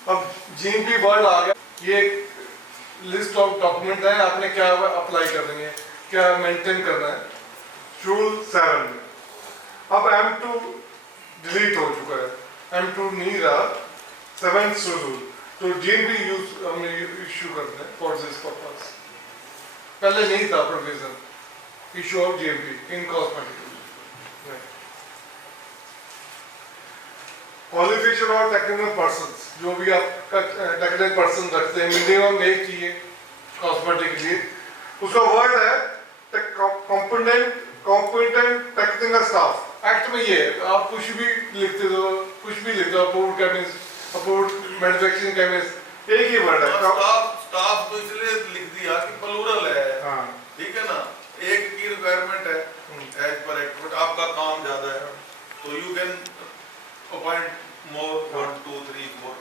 अब जीएमपी वर्ड आ गया। ये लिस्ट ऑफ डॉक्यूमेंट है, आपने क्या अप्लाई करनी है, क्या मेंटेन करना है। रूल 7 में अब M2 डिलीट हो चुका है, M2 नहीं रहा, 7th रूल। तो जीएमपी यूज हम इश्यू करते हैं फॉर दिस पर्पस। पहले नहीं था provision issue of GMP in cosmetic. Qualification और टेक्निकल पर्सन, जो भी आप टेक्निकल पर्सन रखते हैं मिनिमम एक चाहिए कॉस्मेटिक के लिए। उसका वर्ड है कॉम्पिटेंट टेक्निकल स्टाफ। एक्ट में ये है, आप कुछ भी लिखते हो, कुछ भी लिखते हो, approved chemist, approved manufacturing chemist, एक ही वर्ड है। स्टाफ तो इसलिए लिख दिया कि प्लूरल है, हाँ ठीक है ना, एक की रिक्वायरमेंट है एज पर एक्ट, बट आपका काम ज्यादा है तो यू कैन अपॉइंट मोर 1 2 3 4।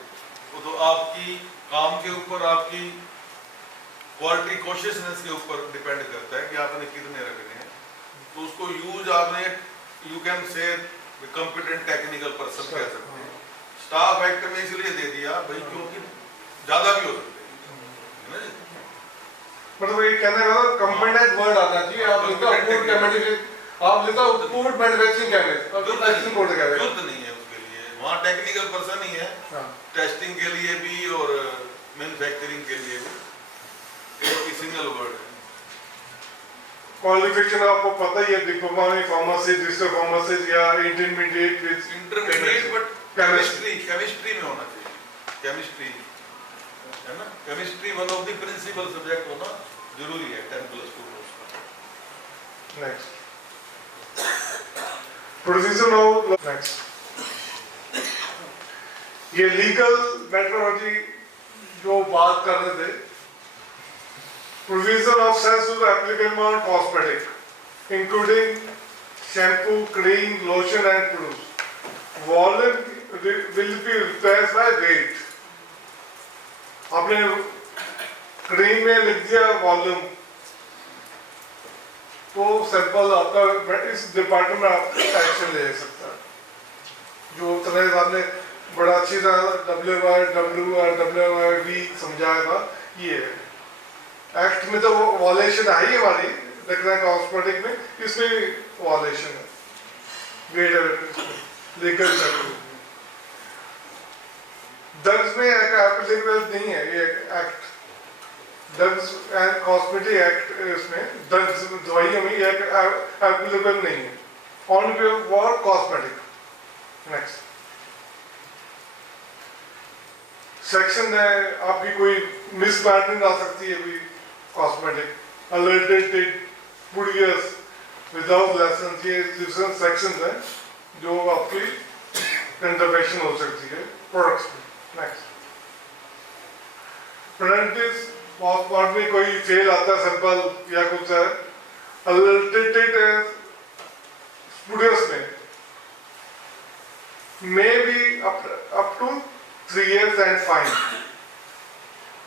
वो तो आपकी काम के ऊपर, आपकी क्वालिटी कॉन्शियसनेस के ऊपर डिपेंड करता है कि आपने कितने रखने हैं। तो उसको यूज आपने, you can say competent technical person कह सकते हैं। स्टाफ एक्ट में इसलिए दे दिया भाई क्योंकि ज्यादा भी हो सकते हैं, मतलब ये कहने का कॉम्पिटेंट वर्ड आना चाहिए। आप लिखो अप्रूव्ड केमिस्ट, आप लिखो अप्रूव्ड मैन्युफैक्चरिंग केमिस्ट, अब तो टेस्टिंग बोर्ड का है, जरूरत नहीं है उसके लिए, वहाँ टेक्निकल पर्सन ही है टेस्टिंग के लिए भी और मैन्युफैक्चरिंग के लिए भी, एक ही सिंगल वर्ड है। क्वालिफिकेशन आपको पता ही है, डिप्लोमा में फार्मेसी, रजिस्टर फार्मासिस्ट या intermediate with intermediate, but chemistry में होना चाहिए, केमिस्ट्री है ना, chemistry one of the principal subject होना जरूरी है 10+2 कोर्स का। नेक्स्ट, प्रोविजन ऑफ नेक्स्ट, ये लीगल मेट्रोलॉजी जो बात कर रहे थे, provision of sensitive applicable on cosmetic including shampoo, cream, lotion and products, volume will be replaced by weight. आपने क्रीम में लिख दिया वॉल्यूम, तो सैंपल आपका इस डिपार्टमेंट में आप एक्शन ले सकता है। जो तरह आपने बड़ा अच्छी तरह WIV समझाया था, ये एक्ट में तो वॉलेशन आई है हमारी, लेकिन कॉस्मेटिक में इसमें वॉलेशन है, लीगल ड्रग्स में एप्लीकेबल नहीं है ये act, drugs and cosmetic act, इसमें ड्रग्स दवाइयों में ये एप्लीकेबल नहीं है, only for cosmetic. Next section है, आपकी कोई मिसब्रांडिंग आ सकती है, कोई कॉस्मेटिक अनलिटेड पुडियस विदाउट लाइसेंस, ये डिफरेंट सेक्शंस हैं जो आपकी इंटरवेंशन हो सकती है प्रोडक्ट्स में। नेक्स्ट, पेनल्टीज, पासपोर्ट में कोई फेल आता है सैंपल या कुछ है, अनलिटेड पुडियस में may be up to 3 years and fine.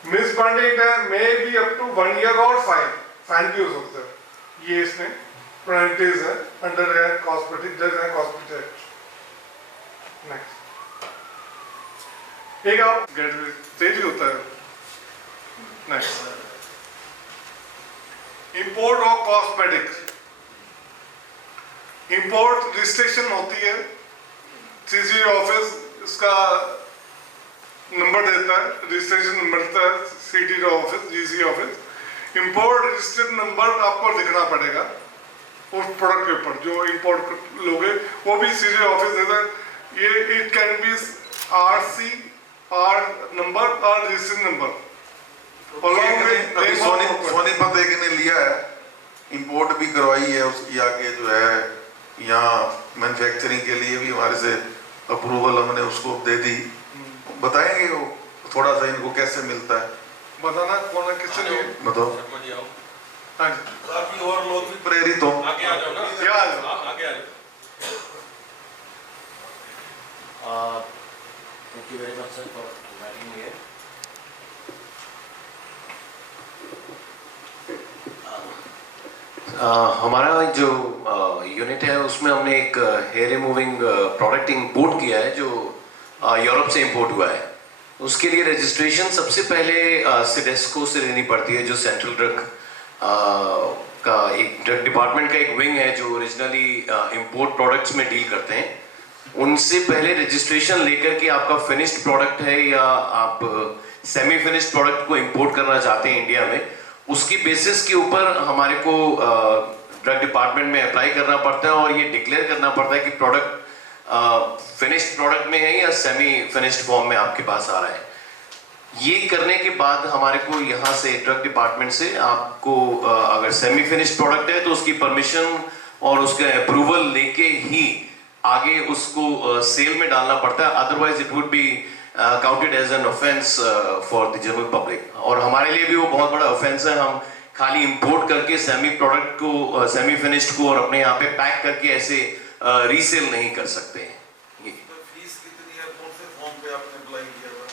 Misbranding है may be up to 1 year और फाइन भी हो सकता है। ये इसमें पेनल्टीज है under cosmetic drug and cosmetic act. Next, एक आप तेजी होता है। Next, import of cosmetics, import registration होती है, सीसी ऑफिस इसका नंबर देता है, रजिस्ट्रेशन नंबर देता है, city office, GC office. Import registered number आपको लिखना पड़ेगा उस प्रोडक्ट के ऊपर जो इंपोर्ट लोगे, वो भी सीटी ऑफिस देता है। ये it can be RC R number और रजिस्ट्रेशन नंबर। सोनीपत एक ने लिया है, इंपोर्ट भी करवाई है, उसकी आगे जो है यहाँ मैन्युफैक्चरिंग के लिए भी हमारे से अप्रूवल हमने उसको दे दी। बताएंगे वो थोड़ा सा इनको कैसे मिलता है, बताना कौन है किससे लिए? बताओ। शर्मा जी आओ, हाँ जी, ताकि और लोग भी प्रेरित हो। आगे आ जाओ ना, ये आ जाओ। आगे आ जाओ। Thank you very much, sir, for inviting me here. हमारा जो यूनिट है उसमें हमने एक हेयर रिमूविंग प्रोडक्ट इंपोर्ट किया है जो यूरोप से इंपोर्ट हुआ है। उसके लिए रजिस्ट्रेशन सबसे पहले सिडेस्को से लेनी पड़ती है, जो सेंट्रल ड्रग का एक ड्रग डिपार्टमेंट का एक विंग है जो ओरिजिनली इंपोर्ट प्रोडक्ट्स में डील करते हैं। उनसे पहले रजिस्ट्रेशन लेकर के आपका फिनिश्ड प्रोडक्ट है या आप सेमी फिनिश्ड प्रोडक्ट को इंपोर्ट करना चाहते हैं इंडिया में, उसकी बेसिस के ऊपर हमारे को ड्रग डिपार्टमेंट में अप्लाई करना पड़ता है और ये डिक्लेयर करना पड़ता है कि प्रोडक्ट फिनिश्ड प्रोडक्ट में है या सेमी फिनिश्ड फॉर्म में आपके पास आ रहा है। ये करने के बाद हमारे को यहाँ से ड्रग डिपार्टमेंट से आपको अगर सेमी फिनिश्ड प्रोडक्ट है तो उसकी परमिशन और उसका अप्रूवल लेके ही आगे उसको सेल में डालना पड़ता है, otherwise it would be counted as an offence for the general public. और हमारे लिए भी वो बहुत बड़ा ऑफेंस है, हम खाली इंपोर्ट करके सेमी प्रोडक्ट को सेमी फिनिश्ड को और अपने यहाँ पे पैक करके ऐसे रीसेल नहीं कर सकते हैं। फीस कितनी है, कौन से फॉर्म पे आपने अप्लाई किया था?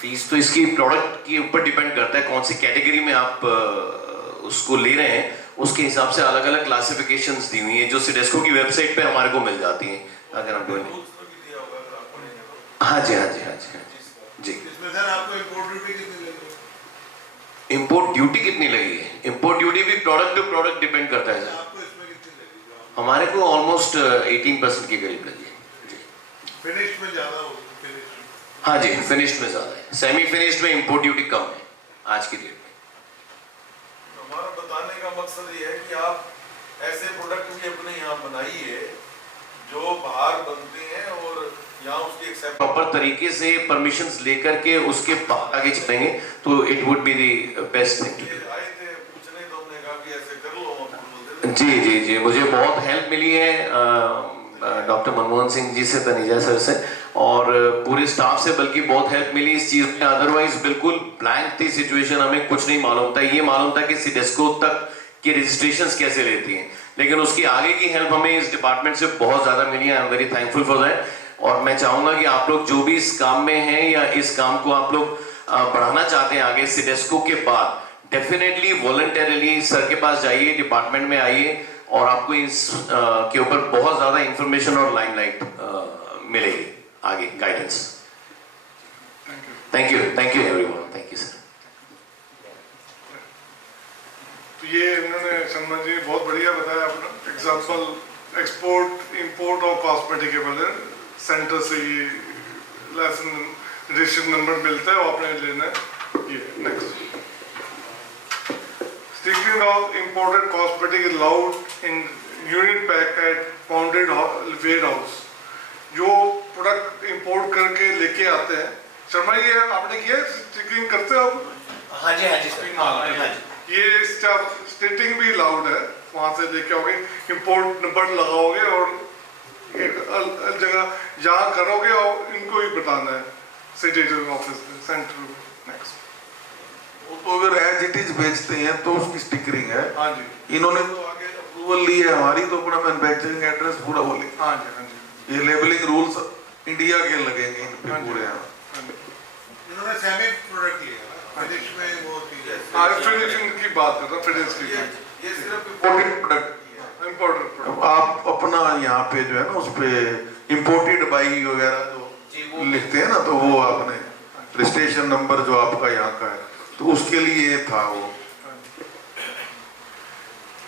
फीस तो इसकी प्रोडक्ट के ऊपर डिपेंड करता है, कौन सी कैटेगरी में आप उसको ले रहे हैं, उसके हिसाब से अलग अलग क्लासिफिकेशंस दी हुई है जो सिडेस्को की वेबसाइट पे हमारे को मिल जाती हैं। अगर आप हाँ जी हाँ जी हाँ जी हाँ जी। इसमें सर आपको इंपोर्ट ड्यूटी कितनी लगी? इंपोर्ट ड्यूटी कितनी लगी है? इंपोर्ट ड्यूटी भी प्रोडक्ट टू प्रोडक्ट डिपेंड करता है सर। आपको इसमें कितनी लगी? हमारे को ऑलमोस्ट 18% के करीब लगी है जी। फिनिश में ज्यादा होगी? फिनिश हाँ जी, फिनिश्ड में ज़्यादा है, सेमी फिनिश्ड में इंपोर्ट ड्यूटी कम है आज की डेट में। हमारा बताने का मकसद ये है कि आप ऐसे प्रोडक्ट भी अपने यहाँ बनाइए जो बाहर बनते हैं और यहाँ उसकी एक्सेप्ट प्रॉपर तरीके से परमिशंस लेकर के उसके बाद आगे चलेंगे तो it would be the best thing to do. आए थे पूछने तो हमने कहा कि ऐसे कर लो, हम बोलते थे। जी जी जी, मुझे बहुत हेल्प मिली है डॉक्टर मनमोहन सिंह जी से, तनीजा सर से और पूरे स्टाफ से, बल्कि बहुत हेल्प मिली इस चीज़ में। अदरवाइज बिल्कुल ब्लैंक थी सिचुएशन, हमें कुछ नहीं मालूम था। ये मालूम था कि सिडेस्को तक की रजिस्ट्रेशंस कैसे लेती हैं, लेकिन उसकी आगे की हेल्प हमें इस डिपार्टमेंट से बहुत ज़्यादा मिली है। I am very thankful for that. और मैं चाहूँगा कि आप लोग जो भी इस काम में हैं या इस काम को आप लोग बढ़ाना चाहते हैं आगे सिडेस्को के बाद, डेफिनेटली वॉलंटरीली सर के पास जाइए, डिपार्टमेंट में आइए और आपको इस के ऊपर बहुत ज़्यादा इंफॉर्मेशन और लाइमलाइट मिलेगी आगे, guidance. Thank you everyone, thank you sir. तो ये इन्होंने शर्मा जी बहुत बढ़िया बताया अपना एग्जाम्पल, एक्सपोर्ट इंपोर्ट और कॉस्मेटिकेबल है, सेंटर से ये लाइसेंस रजिस्ट्रेशन नंबर मिलता है, वो आपने लेना है। ये next, sticking of imported cosmetic is allowed in unit pack at bonded warehouse. जो प्रोडक्ट इंपोर्ट करके लेके आते हैं, शर्मा ये आपने किया स्टिकिंग करते हो आप? हाँ जी सर, हाँ जी। ये स्टिचिंग भी अलाउड है, वहाँ से लेके आओगे, इंपोर्ट नंबर लगाओगे और एक जगह जहाँ करोगे और इनको ही बताना है सिटी ऑफिस में, सेंटर में। नेक्स्ट, वो तो अगर एज इट इज बेचते हैं तो उसकी स्टिकरिंग है। हाँ जी, इन्होंने तो आगे अप्रूवल ली है हमारी, तो अपना मैन्युफैक्चरिंग एड्रेस पूरा बोले। हाँ जी, हाँ जी, ये लेबलिंग रूल्स इंडिया के लगेंगे इन पे पूरे यहाँ। हाँ जी। इन्होंने सेमी प्रोडक्ट लिया ना, फिनिश में वो चीज है। हाँ, फिनिशिंग की बात कर रहा हूँ, फिनिश की। ये सिर्फ इम्पोर्टेड प्रोडक्ट इम्पोर्टेंट प्रोडक्ट। आप अपना यहाँ पे जो है ना उस पे इम्पोर्टेड बाई वगैरह जो लिखते हैं ना, तो वो आपने रजिस्ट्रेशन नंबर जो आपका यहाँ का है तो उसके लिए था वो।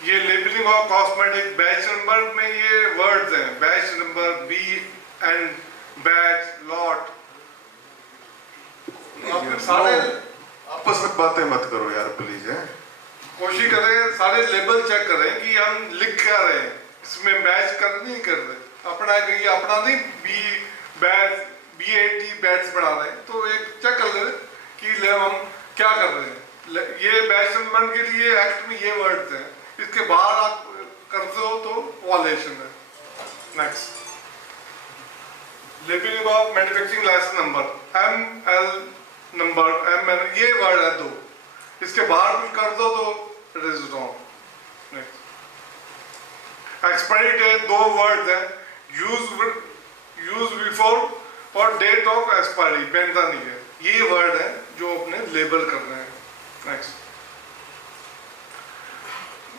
ये labelling of cosmetic batch number में ये वर्ड्स हैं, batch number, B and batch, lot. सारे आपस में बातें मत करो यार प्लीज है। कोशिश करें, सारे लेबल चेक करें कि हम लिख क्या रहे हैं, इसमें मैच कर नहीं कर रहे, अपना ये अपना नहीं, बी बैच, BAT बैच बढ़ा रहे हैं, तो एक चेक कर लें कि हम क्या कर रहे हैं। ये बैच नंबर के लिए एक्ट में ये वर्ड्स हैं, इसके बाहर आप कर करते हो तो वालेशन है। Next, labelling of manufacturing licence number, ML number, ML ये वर्ड है दो, इसके बाहर कुछ कर दो तो it is wrong. Next, expiry date दो वर्ड है, यूज बिफोर और डेट ऑफ एक्सपायरी बनता नहीं है, ये वर्ड है जो अपने लेबल कर रहे हैं। Next,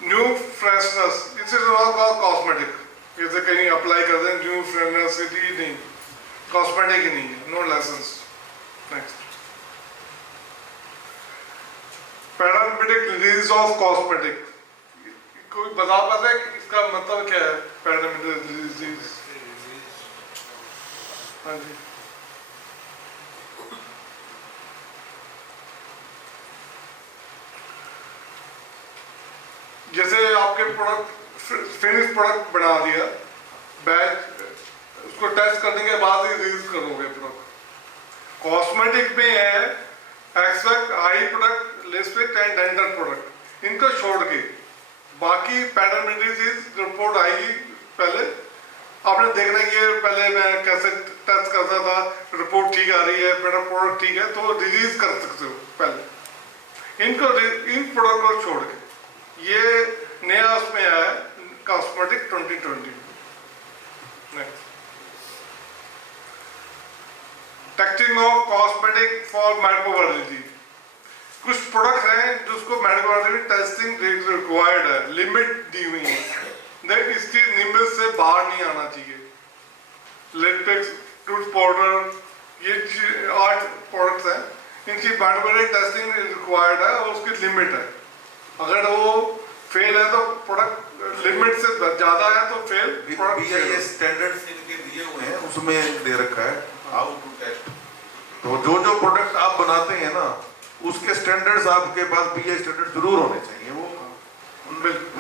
new freshness, it's is not cosmetic, जैसे कहीं अप्लाई कर दें न्यू फ्रेशनेस नहीं, कॉस्मेटिक ही नहीं है, no licence. Next, paramedic release of cosmetic, कोई बता पाता है कि इसका मतलब क्या है? पैरामेडिक रिलीज, हाँ जी, जैसे आपके प्रोडक्ट फिनिश प्रोडक्ट बना दिया, बैच उसको टेस्ट करने के बाद ही रिलीज करोगे प्रोडक्ट। कॉस्मेटिक में है expect high product, lipstick and dental product, इनको छोड़ के बाकी पैरामीटर्स रिपोर्ट आएगी। पहले आपने देखना कि ये पहले मैं कैसे टेस्ट करता था, रिपोर्ट ठीक आ रही है, मेरा प्रोडक्ट ठीक है तो रिलीज कर सकते हो पहले इनको, इन प्रोडक्ट को छोड़ के। ये नया उसमें आया है cosmetic 2020। Next, testing of cosmetic for microbiology, कुछ प्रोडक्ट हैं जिसको माइक्रोबायोलॉजी टेस्टिंग रिक्वायर्ड है, लिमिट दी हुई है, लेकिन इसकी लिमिट से बाहर नहीं आना चाहिए। लेटेक्स, टूथ पाउडर, ये 8 प्रोडक्ट्स हैं, इनकी माइक्रोबायोलॉजी टेस्टिंग रिक्वायर्ड है और उसकी लिमिट है। अगर वो फेल है तो प्रोडक्ट लिमिट से ज्यादा है तो फेल, प्रोडक्ट BIS स्टैंडर्ड्स इनके दिए हुए हैं, उसमें दे रखा है हाउ टू टेस्ट। तो जो प्रोडक्ट आप बनाते हैं ना, उसके स्टैंडर्ड्स आपके पास BIS स्टैंडर्ड जरूर होने चाहिए। वो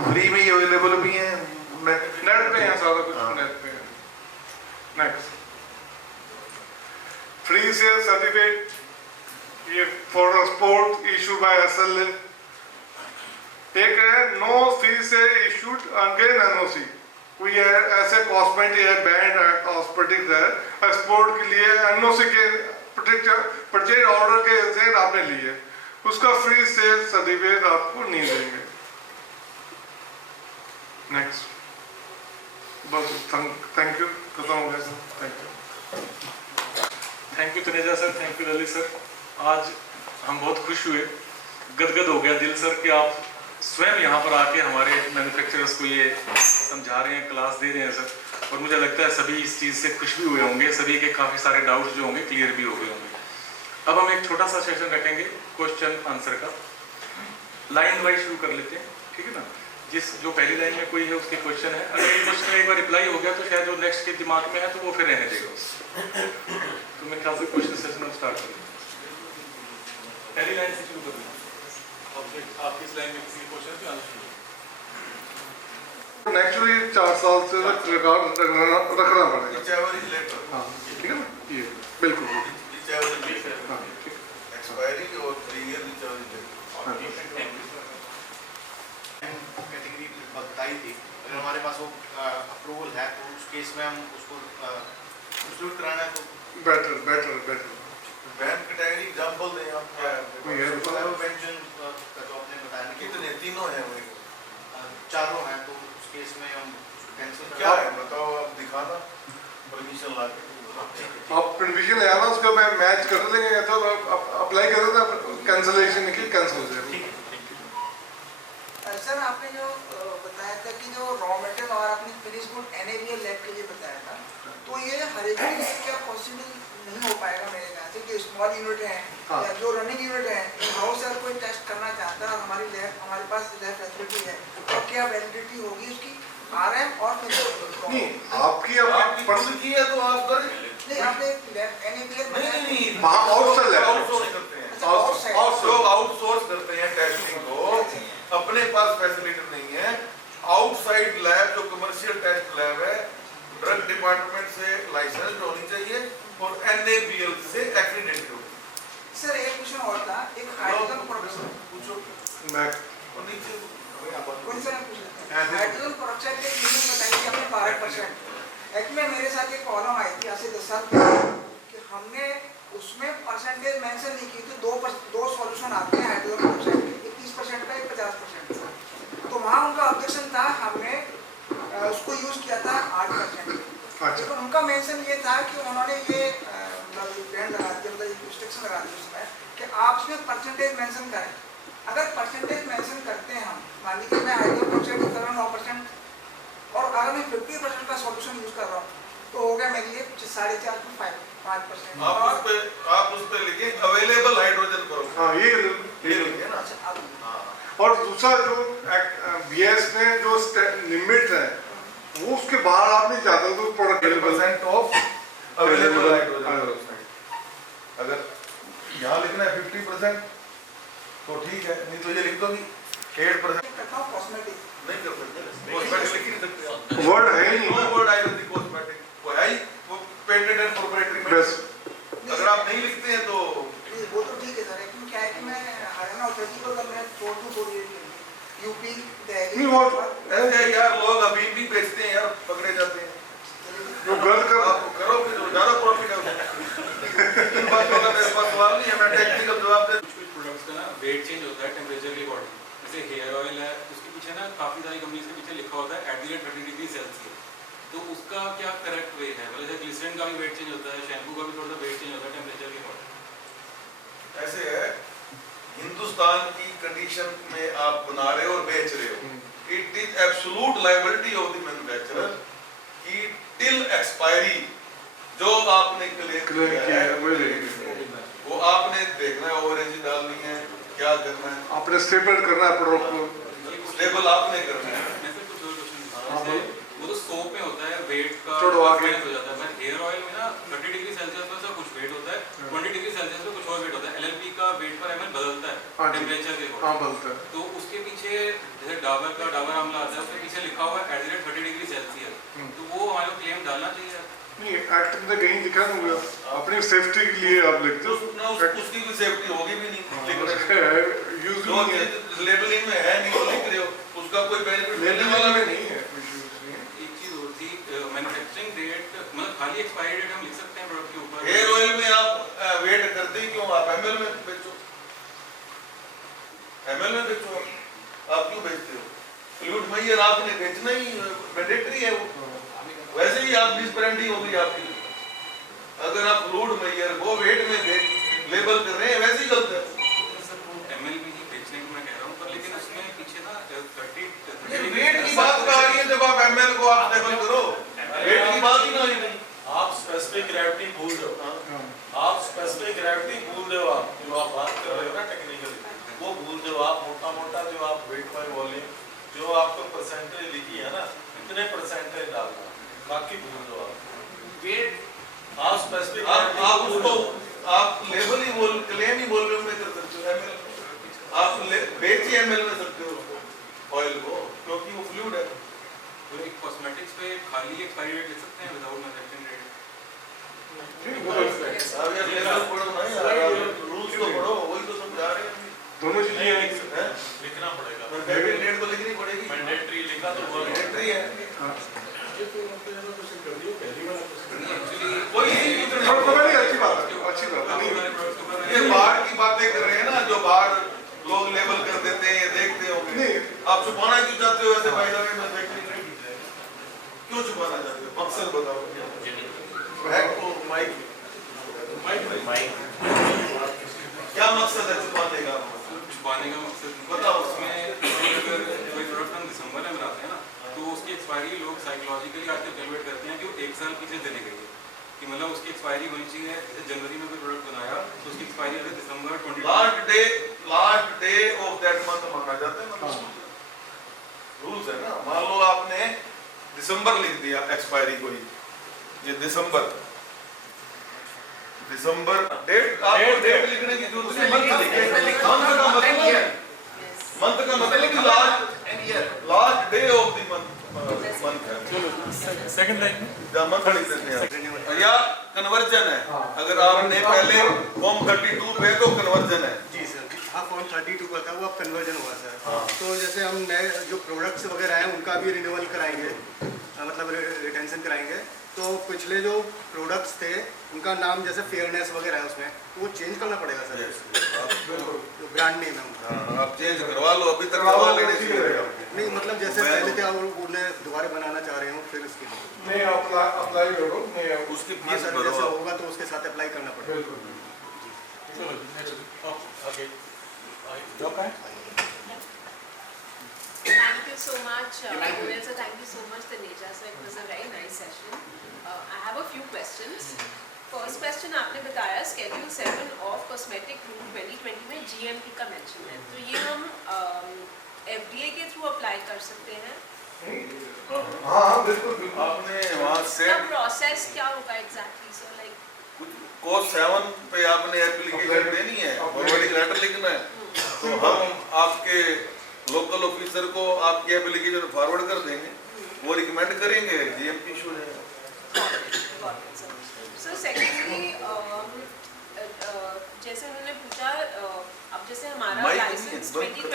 फ्री में ही अवेलेबल भी हैं, नेट पे है सारा कुछ, नेट पे है। नेक्स्ट, फ्री सेल सर्टिफिकेट, ये for sport issue bye SLA। एक है नो फी से इशूड अगेन NOC, कोई है ऐसे कॉस्मेटिक है, बैंड है, कॉस्मेटिक है, एक्सपोर्ट के लिए NOC के परचेज ऑर्डर के जैसे आपने लिए, उसका फ्री सेल सर्टिफिकेट आपको नहीं देंगे। नेक्स्ट, बस थैंक यू, खत्म हो गया sir, thank you. Thank you Taneja sir, thank you Lalit sir. आज हम बहुत खुश हुए, गदगद हो गया दिल सर कि आप स्वयं यहाँ पर आके हमारे मैन्युफैक्चरर्स को ये समझा रहे हैं, क्लास दे रहे हैं सर। और मुझे लगता है सभी इस चीज़ से खुश भी हुए होंगे, सभी के काफ़ी सारे डाउट्स जो होंगे क्लियर भी हो गए होंगे। अब हम एक छोटा सा सेशन रखेंगे क्वेश्चन आंसर का, लाइन वाइज शुरू कर लेते हैं, ठीक है ना। जो पहली लाइन में कोई है उसके क्वेश्चन है, अगर ये क्वेश्चन एक बार रिप्लाई हो गया तो शायद जो नेक्स्ट के दिमाग में है तो वो फिर रहने देगा उससे। तो मैं ख्याल से क्वेश्चन सेशन में स्टार्ट करूँ, पहली लाइन से शुरू करूँगा। आपकी इस लाइन में किसी क्वेश्चन पे आंसर शुरू। नेचुरली 4 साल से रिकॉर्ड रखना पड़ेगा। whichever is later, हाँ ठीक है ना, ये बिल्कुल whichever is later, हाँ ठीक। expiry और 3 year whichever is later। Category बताई थी, अगर हमारे पास वो अप्रूवल है तो उस केस में हम उसको इंक्लूड कराना है तो बेटर। बैंक कैटेगरी एग्जांपल दें आप, क्या है? पेंशन का जो आपने बताया ना कि कितने, तीनों हैं वही? चारों हैं, तो उस केस में हम कैंसिल क्या है बताओ, आप दिखाना परमिशन ला के। आप परमिशन ले आना, उसका मैं मैच कर लेंगे तो अप्लाई कर देना, कैंसिलेशन की कैंसिल हो जाएगा। सर आपने जो बताया था कि जो रॉ मटेरियल और आपने फिनिश गुड NABL लैब के लिए बताया था, तो ये हर एक चीज क्या पॉसिबल नहीं हो पाएगा मेरे ख्याल से कि स्मॉल यूनिट है या जो रनिंग यूनिट है, हाउस अगर कोई टेस्ट करना चाहता है, हमारी लैब, हमारे पास लैब फैसिलिटी है, तो क्या वैलिडिटी होगी उसकी RM और फिर नहीं, आपकी आपकी खुद की है तो आप करें। नहीं, आपने लैब NABL नहीं, वहाँ आउटसाइड लैब, आउटसोर्स करते हैं, आउटसाइड आउटसोर्स करते हैं टेस्टिंग को, अपने पास फैसिलिटी नहीं है। आउटसाइड लैब जो कमर्शियल टेस्ट लैब है, ड्रग डिपार्टमेंट से लाइसेंस होनी चाहिए और NABL से एक्रीडेटेड होनी। सर एक क्वेश्चन और था, एक हाइड्रोजन प्रोडक्शन पूछो मैं और नीचे कौन सा पूछ रहे थे? हाइड्रोजन प्रोडक्शन के लिमिट बताई थी हमने 12%। एक्ट में मेरे साथ एक प्रॉब्लम आई थी आज से 10 साल पहले कि हमने उसमें परसेंटेज मेंशन नहीं की थी। दो सॉल्यूशन आते हैं हाइड्रोजन प्रोडक्शन के, 21% का, एक 50% का। तो वहाँ उनका ऑब्जेक्शन था, हमने उसको यूज किया था 8%। लेकिन उनका मेंशन ये था कि उन्होंने ये बैंड लगा दिया, मतलब रिस्ट्रिक्शन लगा दी उसमें कि आप इसमें परसेंटेज मेंशन करें। अगर परसेंटेज मेंशन करते हैं हम, मान लीजिए मैं हाइड्रोजन प्रोडक्शन यूज कर रहा हूँ 9% और अगर मैं 50% का सॉल्यूशन यूज कर रहा हूँ तो हो गया मेरे लिए 4.5 to 5%। आप उस पे लिखिए अवेलेबल हाइड्रोजन प्रोडक्ट। हाँ, ये लिखिए ना। अच्छा, अब और दूसरा जो बीएस में जो लिमिट है वो उसके बाहर आप नहीं जाते तो product 10% of available hydrogen product. अगर यहाँ लिखना है 50% तो ठीक है, नहीं तो ये लिख दो कि 8% करता हूँ कॉस्मेटिक। नहीं कर सकते, कॉस्मेटिक लिख ही नहीं सकते। वर्ड है ही नो नहीं। वर्ड आयुर्वेदिक कॉस्मेटिक वो है ही, वो पेटेंट एंड प्रोप्राइटरी बस। मेडिसिन। अगर आप नहीं लिखते हैं तो नहीं, वो तो ठीक है सर, लेकिन क्या है कि मैं हरियाणा अथॉरिटी को मैं 4-2 यूपी नहीं, वो ऐसे यार लोग अभी भी बेचते हैं यार, पकड़े जाते हैं। जो गलत कर आप करो फिर ज्यादा प्रॉफिट है उसमें। इन बातों का मेरे पास सवाल नहीं है, मैं टेक्निकल जवाब दे। कुछ प्रोडक्ट्स का ना वेट चेंज होता है टेम्परेचर के अकॉर्डिंग। जैसे हेयर ऑयल है, उसके पीछे ना काफ़ी सारी कंपनीज के पीछे लिखा होता है @30°C। तो उसका क्या करेक्ट वे है? मतलब जैसे ग्लिसरीन का भी वेट चेंज होता है, शैम्पू का भी थोड़ा सा वेट चेंज होता है टेम्परेचर के अकॉर्डिंग। ऐसे है, हिंदुस्तान की कंडीशन में आप बना रहे हो और बेच रहे हो, it is absolute liability of the manufacturer कि टिल एक्सपायरी जो आपने क्लेम किया है वो आपने देखना है, ऑरेंज डालनी है, क्या करना है, आपने स्टेबल करना है प्रोडक्ट को, लेबल आपने करना है। मैं फिर कुछ और क्वेश्चन, वो तो सोप में होता है वेट का छोड़ो आगे। हो जाता है, पर हेयर ऑयल में ना 30°C पर सा कुछ वेट होता है, 20°C पे कुछ और वेट होता है। LLP का वेट पर ml बदलता है टेम्परेचर के हाँ अकॉर्डिंग। बोलते हैं। तो उसके पीछे जैसे डाबर का डाबर आंवला आता है, उसके पीछे लिखा हुआ है @30°C। तो वो हमारे को क्लेम डालना चाहिए। नहीं, एक्ट में कहीं दिखा नहीं हुआ, अपनी सेफ्टी के लिए आप लिखते हो। उसकी भी सेफ्टी होगी भी नहीं लिखने में। यूज जो नहीं है, चीज लेबलिंग में है नहीं वो लिख रहे हो, उसका कोई बेनिफिट मिलने लेने वाला वाला भी में नहीं नहीं है। है। एक चीज और थी, मैन्युफैक्चरिंग डेट, मतलब खाली एक्सपायरी डेट हम लिख सकते हैं प्रोडक्ट के ऊपर? हेयर ऑयल में आप वेट करते ही क्यों? आप एमएल में बेचो, एमएल में बेचो, आप क्यों बेचते हो? फ्लूइड मेजर आपने बेचना ही मैंडेटरी है वो। वैसे ही आप मिसब्रांडिंग होगी आपकी। अगर आप फ्लूइड मेजर वो वेट में लेबल कर रहे हैं, वैसे ही गलत है। सर वो एमएल में ही बेचने को मैं कह रहा हूँ, पर लेकिन उसमें पीछे ना 30 वेट की बात आ रही है, जब आप एमएल को आप लेबल करो, वेट की बात ही ना हुई नहीं। आप स्पेसिफिक ग्रेविटी भूल रहे हो, आप स्पेसिफिक ग्रेविटी भूल रहे हो। आप जो आप बात कर रहे हो ना टेक्निकली, वो भूल रहे हो। आप मोटा मोटा जो आप वेट बाय वॉल्यूम जो आपको परसेंटेज लिखी है ना, इतने परसेंटेज डालना, बाकी भूल रहे हो आप। वेट आप स्पेसिफिक आप उसको आप लेबल ही बोल, क्लेम ही वॉल्यूम में कर सकते हो, एमएल आप बेच ही एमएल में सकते हो उसको, ऑयल को, क्योंकि वो फ्लूइड है। तो एक कॉस्मेटिक्स पे खाली एक्सपायरी डेट लिख सकते हैं विदाउट मैन्युफैक्चरिंग डेट? अब यार लेबल पढ़ो ना यार, रूल्स तो पढ़ो, वही तो समझा रहे हैं। दोनों चीजें नहीं हैं। लिख सकते, लिखना पड़ेगा। मैंडेटरी डेट तो लिखनी पड़ेगी, मैंडेटरी लिखा तो हुआ मैंडेटरी है। अच्छी बात है। ये बाहर की बातें कर रहे हैं ना, जो बाहर लोग लेबल कर देते हैं, ये देखते होंगे। आप छुपाना क्यों चाहते हो ऐसे फायदा में? क्यों छुपाना चाहते हो? मकसद बताओ। क्या मकसद है छुपाने का? छुपाने का मकसद बताओ। उसमें अगर कोई प्रोडक्ट हम दिसंबर में बनाते हैं ना, तो उसकी एक्सपायरी लोग साइकोलॉजिकली आके कैलकुलेट करते हैं कि वो 1 साल पीछे चली गई है, कि मतलब उसकी एक्सपायरी होनी चाहिए। जैसे जनवरी में कोई प्रोडक्ट बनाया तो उसकी एक्सपायरी है दिसंबर 20। Last day of that month माना जाता है, रूल्स है ना। मान लो आपने दिसंबर लिख दिया एक्सपायरी को ही, ये दिसंबर डेट, आपको डेट लिखने की जरूरत नहीं, मंथ लिखें। मंथ का मतलब last day of the month है। सेकंड लाइन या मंथ लिख देते हैं, या कन्वर्जन है। अगर आपने पहले फॉर्म 32 पे तो कन्वर्जन है। जी सर। हाँ फॉर्म 32 का था, वो अब कन्वर्जन हुआ सर। तो जैसे हम नए जो प्रोडक्ट्स वगैरह हैं उनका भी रिन्यूअल कराएंगे, मतलब रिटेंशन कराएंगे। तो पिछले जो प्रोडक्ट्स थे उनका नाम जैसे फेयरनेस वगैरह है उसमें, तो वो चेंज करना पड़ेगा सर। जो ब्रांड नेम है उनका आप चेंज करवा लो, अभी तक करवा लेने चाहिए। नहीं, मतलब जैसे पहले थे और उन्हें दोबारा बनाना चाह रहे हो फिर उसके लिए नहीं अप्लाई करो, नहीं उसकी हाँ फीस सर, भरो जैसे आप। होगा तो उसके साथ अप्लाई करना पड़ेगा। चलो नेक्स्ट आगे Thank you so much, Goel sir. Thank you so much, Taneja sir. It was a very nice session. I have a few questions. First question, आपने बताया Schedule 7 of Cosmetic Rule 2020 में GMP का mention है, तो ये हम FDA के through apply कर सकते हैं? हाँ बिल्कुल। आपने वहाँ इसका सेट प्रोसेस क्या होगा एग्जैक्टली सर? लाइक कोर्स 7 पे आपने एप्लीकेशन देनी है, फॉरवर्डिंग लेटर लिखना है, तो हम आपके लोकल ऑफिसर को आपकी एप्लीकेशन फॉरवर्ड कर देंगे, वो रिकमेंड करेंगे, जीएमपी इशू है। सर सेकेंडली जैसे उन्होंने पूछा, अब जैसे हमारा लाइसेंस 2020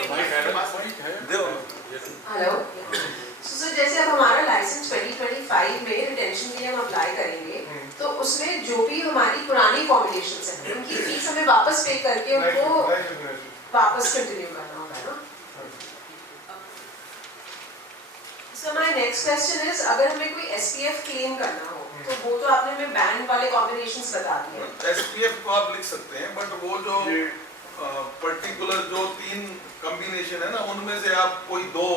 हेलो सर, जैसे अब हमारा लाइसेंस 2025 में रिटेंशन के लिए हम अप्लाई करेंगे, तो उसमें जो भी हमारी पुरानी फॉर्मुलेशंस हैं उनकी फीस हमें वापस पे करके उनको वापस कंटिन्यू करना होगा ना? So my next question is, अगर हमें कोई एसपीएफ क्लेम करना हो तो वो तो आपने हमें बैंड वाले कॉम्बिनेशंस बता दिए। एसपीएफ को आप लिख सकते हैं, बट वो जो पर्टिकुलर जो 3 कॉम्बिनेशन है ना, उनमें से आप कोई 2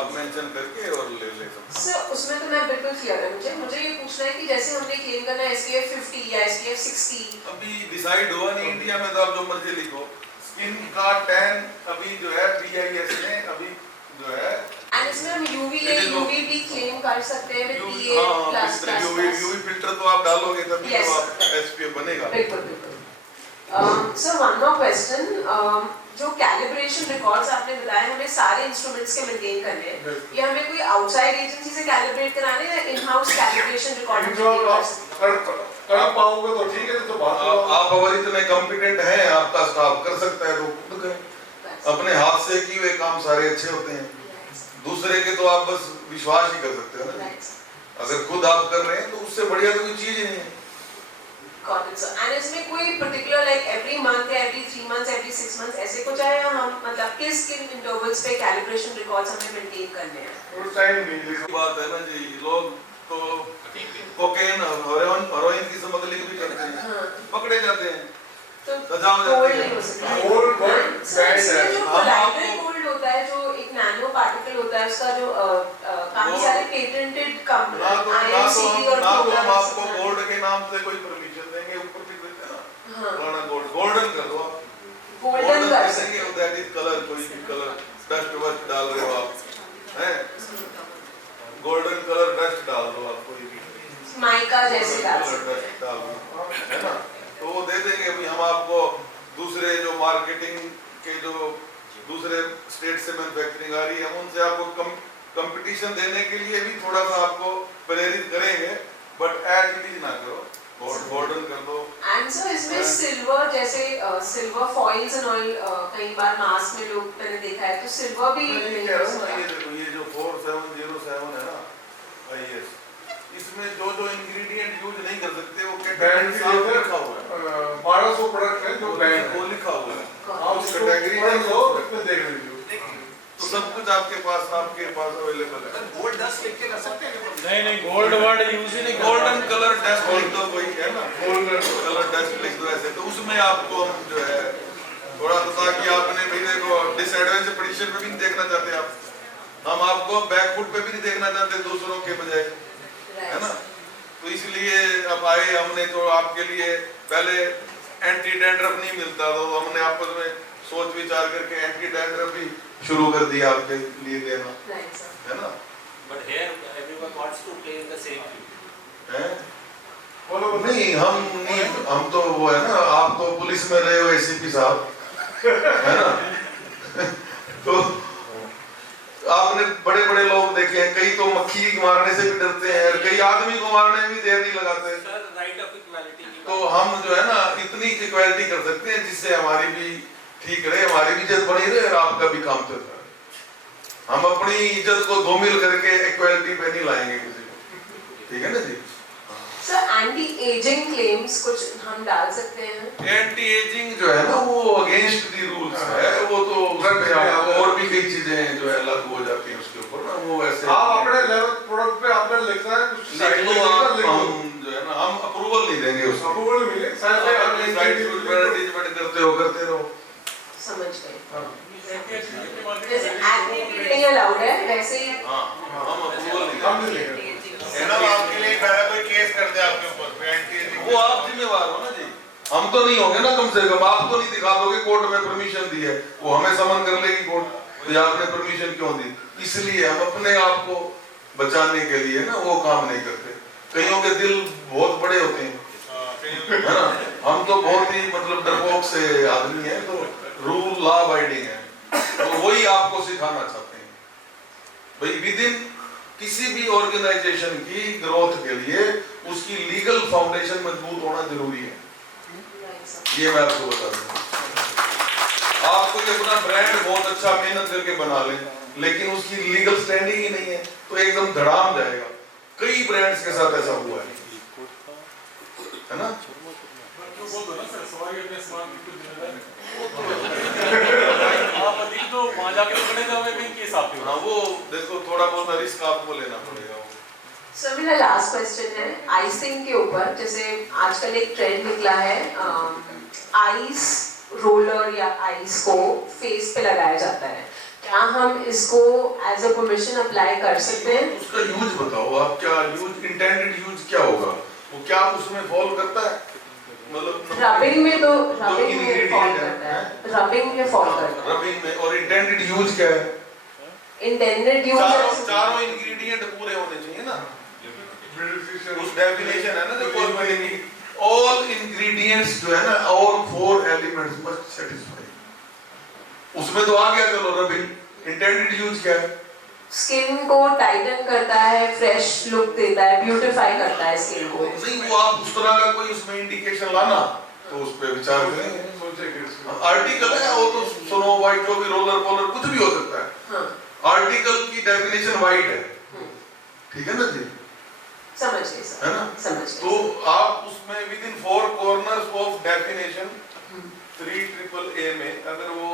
आप मेंशन करके और ले सकते हैं। सर उसमें तो मैं बिल्कुल क्लियर है, मुझे ये पूछना है कि जैसे हमने क्लेम करना है एसपीएफ 50 या एसपीएफ 60, अभी डिसाइड हुआ नहीं, इंडिया में तो आप जो मर्जी लिखो। स्किन का टैन अभी जो है BIS में अभी जो है, एंड इसमें हम UVA UVB क्लेम कर सकते हैं विद PA++। यूवी फिल्टर तो आप डालोगे तभी तो आप एसपीएफ बनेगा। बिल्कुल बिल्कुल। सर वन मोर क्वेश्चन, जो कैलिब्रेशन रिकॉर्ड्स आपने बताया हमें सारे इंस्ट्रूमेंट्स के मेंटेन करने हैं, ये हमें कोई आउटसाइड एजेंसी से कैलिब्रेट कराने हैं या इन हाउस कैलिब्रेशन रिकॉर्ड कर पाओगे तो ठीक है, तो बात आप अगर इतने कॉम्पिटेंट हैं, आपका स्टाफ कर सकता है तो खुद करें। अपने हाथ से किए हुए काम सारे अच्छे होते हैं, दूसरे के तो आप बस विश्वास ही कर सकते हैं ना। अगर खुद आप कर रहे हैं तो उससे बढ़िया तो कोई चीज ही नहीं है। Got it, sir. And इसमें कोई particular like every month या every 3 months, every 6 months ऐसे कुछ है, या हम मतलब किस intervals पे calibration records हमें maintain करने हैं? टाइम नहीं लिखा बात है ना जी, लोग तो कोकेन हेरोइन की स्मगलिंग भी करते हैं, पकड़े जाते हैं, सजा हो जाती है। गोल्ड जो colloidal gold होता है, जो एक नैनो पार्टिकल होता है, उसका जो काफी सारे पेटेंटेड कंपनी IMCD और हम आपको गोल्ड के नाम से कोई परमिशन देंगे, ऊपर भी देते हैं ना, पुराना गोल्डन कर दो, गोल्डन कर देंगे, दैट इज कलर, कोई भी कलर डस्ट वस्ट डाल रहे हो आप, हैं गोल्डन कलर डस्ट डाल दो आप, कोई भी माइका जैसे डाल सकते हैं, है ना, तो वो दे देंगे। अभी हम आपको दूसरे जो मार्केटिंग के जो दूसरे स्टेट से मैन्युफैक्चरिंग आ रही है, हम उनसे आपको कंपटीशन देने के लिए भी थोड़ा सा आपको प्रेरित करेंगे, बट ऐड भी ना करो, गोल्डन कर दो। एंड सर इसमें सिल्वर जैसे सिल्वर फॉइल्स एंड ऑयल कई बार मास्क में लोग मैंने देखा है, तो सिल्वर भी ये जो 4707 है ना IS, इसमें जो इंग्रेडिएंट यूज नहीं कर सकते वो कैटेगरी में लिखा हुआ है, 1200 प्रोडक्ट है जो बैंड वो लिखा हुआ है, आप उस कैटेगरी में लो, इसमें देख लीजिए, तो सब कुछ आपके पास अवेलेबल है। गोल्ड डस्ट लिख के कर सकते हैं? नहीं गोल्ड वर्ड यूज ही नहीं, गोल्डन कलर डस्ट लिख दो, कोई है ना, गोल्डन कलर डस्ट लिख दो ऐसे, तो उसमें आपको हम जो है थोड़ा सा, ताकि आपने भाई देखो डिसएडवांटेज पोजीशन पे भी नहीं देखना चाहते आप, हम आपको बैकफुट पे भी नहीं देखना चाहते दूसरों के बजाय, है ना, तो इसलिए अब आए हमने, तो आपके लिए पहले एंटी डैंड्रफ नहीं मिलता, तो हमने आपस में सोच विचार करके एंटी डैंड्रफ भी शुरू कर दिया आपके लिए देना, है ना। But here everyone wants to play in the same field, हैं नहीं, हम तो वो है ना, आप तो पुलिस में रहे हो ACP साहब, है ना तो आपने बड़े बड़े लोग देखे हैं, कई तो मक्खी मारने से भी डरते हैं, कई आदमी को मारने में भी देर नहीं लगाते, सर राइट ऑफ इक्वालिटी, तो हम जो है ना इतनी इक्वालिटी कर सकते हैं जिससे हमारी भी ठीक रहे, हमारी भी इज्जत बनी रहे और आपका भी काम चल रहा है। हम अपनी इज्जत को धूमिल करके इक्वालिटी पे नहीं लाएंगे किसी को, ठीक है ना जी। सर एंटी एजिंग क्लेम्स कुछ हम डाल सकते हैं? एंटी एजिंग जो है ना वो अगेंस्ट दी रूल्स है, वो तो उसमें आपको और भी कई चीजें जो है लागू हो जाती हैं उसके ऊपर ना, वो ऐसे आप अपने लेवल प्रोडक्ट पे आपने लिखना है कुछ लिख लो आप, हम जो है ना हम अप्रूवल नहीं देंगे उसको, अप्रूवल मिले साइड पे अपने साइड पे एडवर्टाइजमेंट करते रहो। समझ गए। जैसे एक्टिविटी नहीं अलाउड है वैसे ही हम अप्रूवल नहीं देंगे। मैडम आपके लिए पहले कोई केस कर दे आपके ऊपर एंटी, वो आप जिम्मेवार हो ना जी, हम तो नहीं होंगे ना, कम से कम आप तो नहीं दिखा दोगे कोर्ट में परमिशन दी है, वो हमें समन कर लेगी कोर्ट, तो आपने परमिशन क्यों दी। इसलिए हम अपने आप को बचाने के लिए ना वो काम नहीं करते। कईयों के दिल बहुत बड़े होते हैं है ना, हम तो बहुत ही मतलब डरपोक से आदमी है, तो रूल लॉ अबाइडिंग है, तो वही आपको सिखाना चाहते हैं भाई। विद इन किसी भी ऑर्गेनाइजेशन की ग्रोथ के लिए उसकी लीगल फाउंडेशन मजबूत होना जरूरी है, ये मैं आपको बता दूं। आप कोई अपना ब्रांड बहुत अच्छा मेहनत करके बना लें, लेकिन उसकी लीगल स्टैंडिंग ही नहीं है तो एकदम धड़ाम जाएगा। कई ब्रांड्स के साथ ऐसा हुआ है ना। आप अधिक तो वहाँ जाके पकड़े जाओगे कहीं केस आपके। हाँ वो देखो थोड़ा बहुत रिस्क आपको लेना पड़ेगा। सर मेरा लास्ट क्वेश्चन है आइसिंग के ऊपर। जैसे आजकल एक ट्रेंड निकला है आइस रोलर या आइस को फेस पे लगाया जाता है, क्या हम इसको एज अ परमिशन अप्लाई कर सकते हैं? उसका यूज बताओ आप, क्या यूज इंटेंडेड यूज क्या होगा, वो क्या उसमें फॉल करता है? मतलब रबिंग में तो रबिंग में फॉल करता है, रबिंग में फॉल करता है, रबिंग में। और इंटेंडेड यूज क्या है? इंटेंडेड यूज चारों इंग्रेडिएंट पूरे होने चाहिए ना, उस डेफिनेशन है ना जो कॉस्मेटिक की, ऑल इंग्रेडिएंट्स जो है ना, ऑल 4 एलिमेंट्स मस्ट सेटिस्फाई, उसमें तो आ गया। चलो रबिंग। इंटेंडेड यूज क्या है? स्किन को टाइटन करता है, फ्रेश लुक देता है, ब्यूटीफाई करता है स्किन को। नहीं वो आप उस तरह का कोई उसमें इंडिकेशन लाना तो उस पे विचार करेंगे। आर्टिकल है वो तो स्नो वाइट जो भी रोलर पोलर कुछ भी हो सकता है। हाँ। आर्टिकल की डेफिनेशन वाइट है, ठीक है ना जी, समझ गए सर, है ना? समझ गए। तो आप उसमें with in 4 corners of definition 3AAA में अगर वो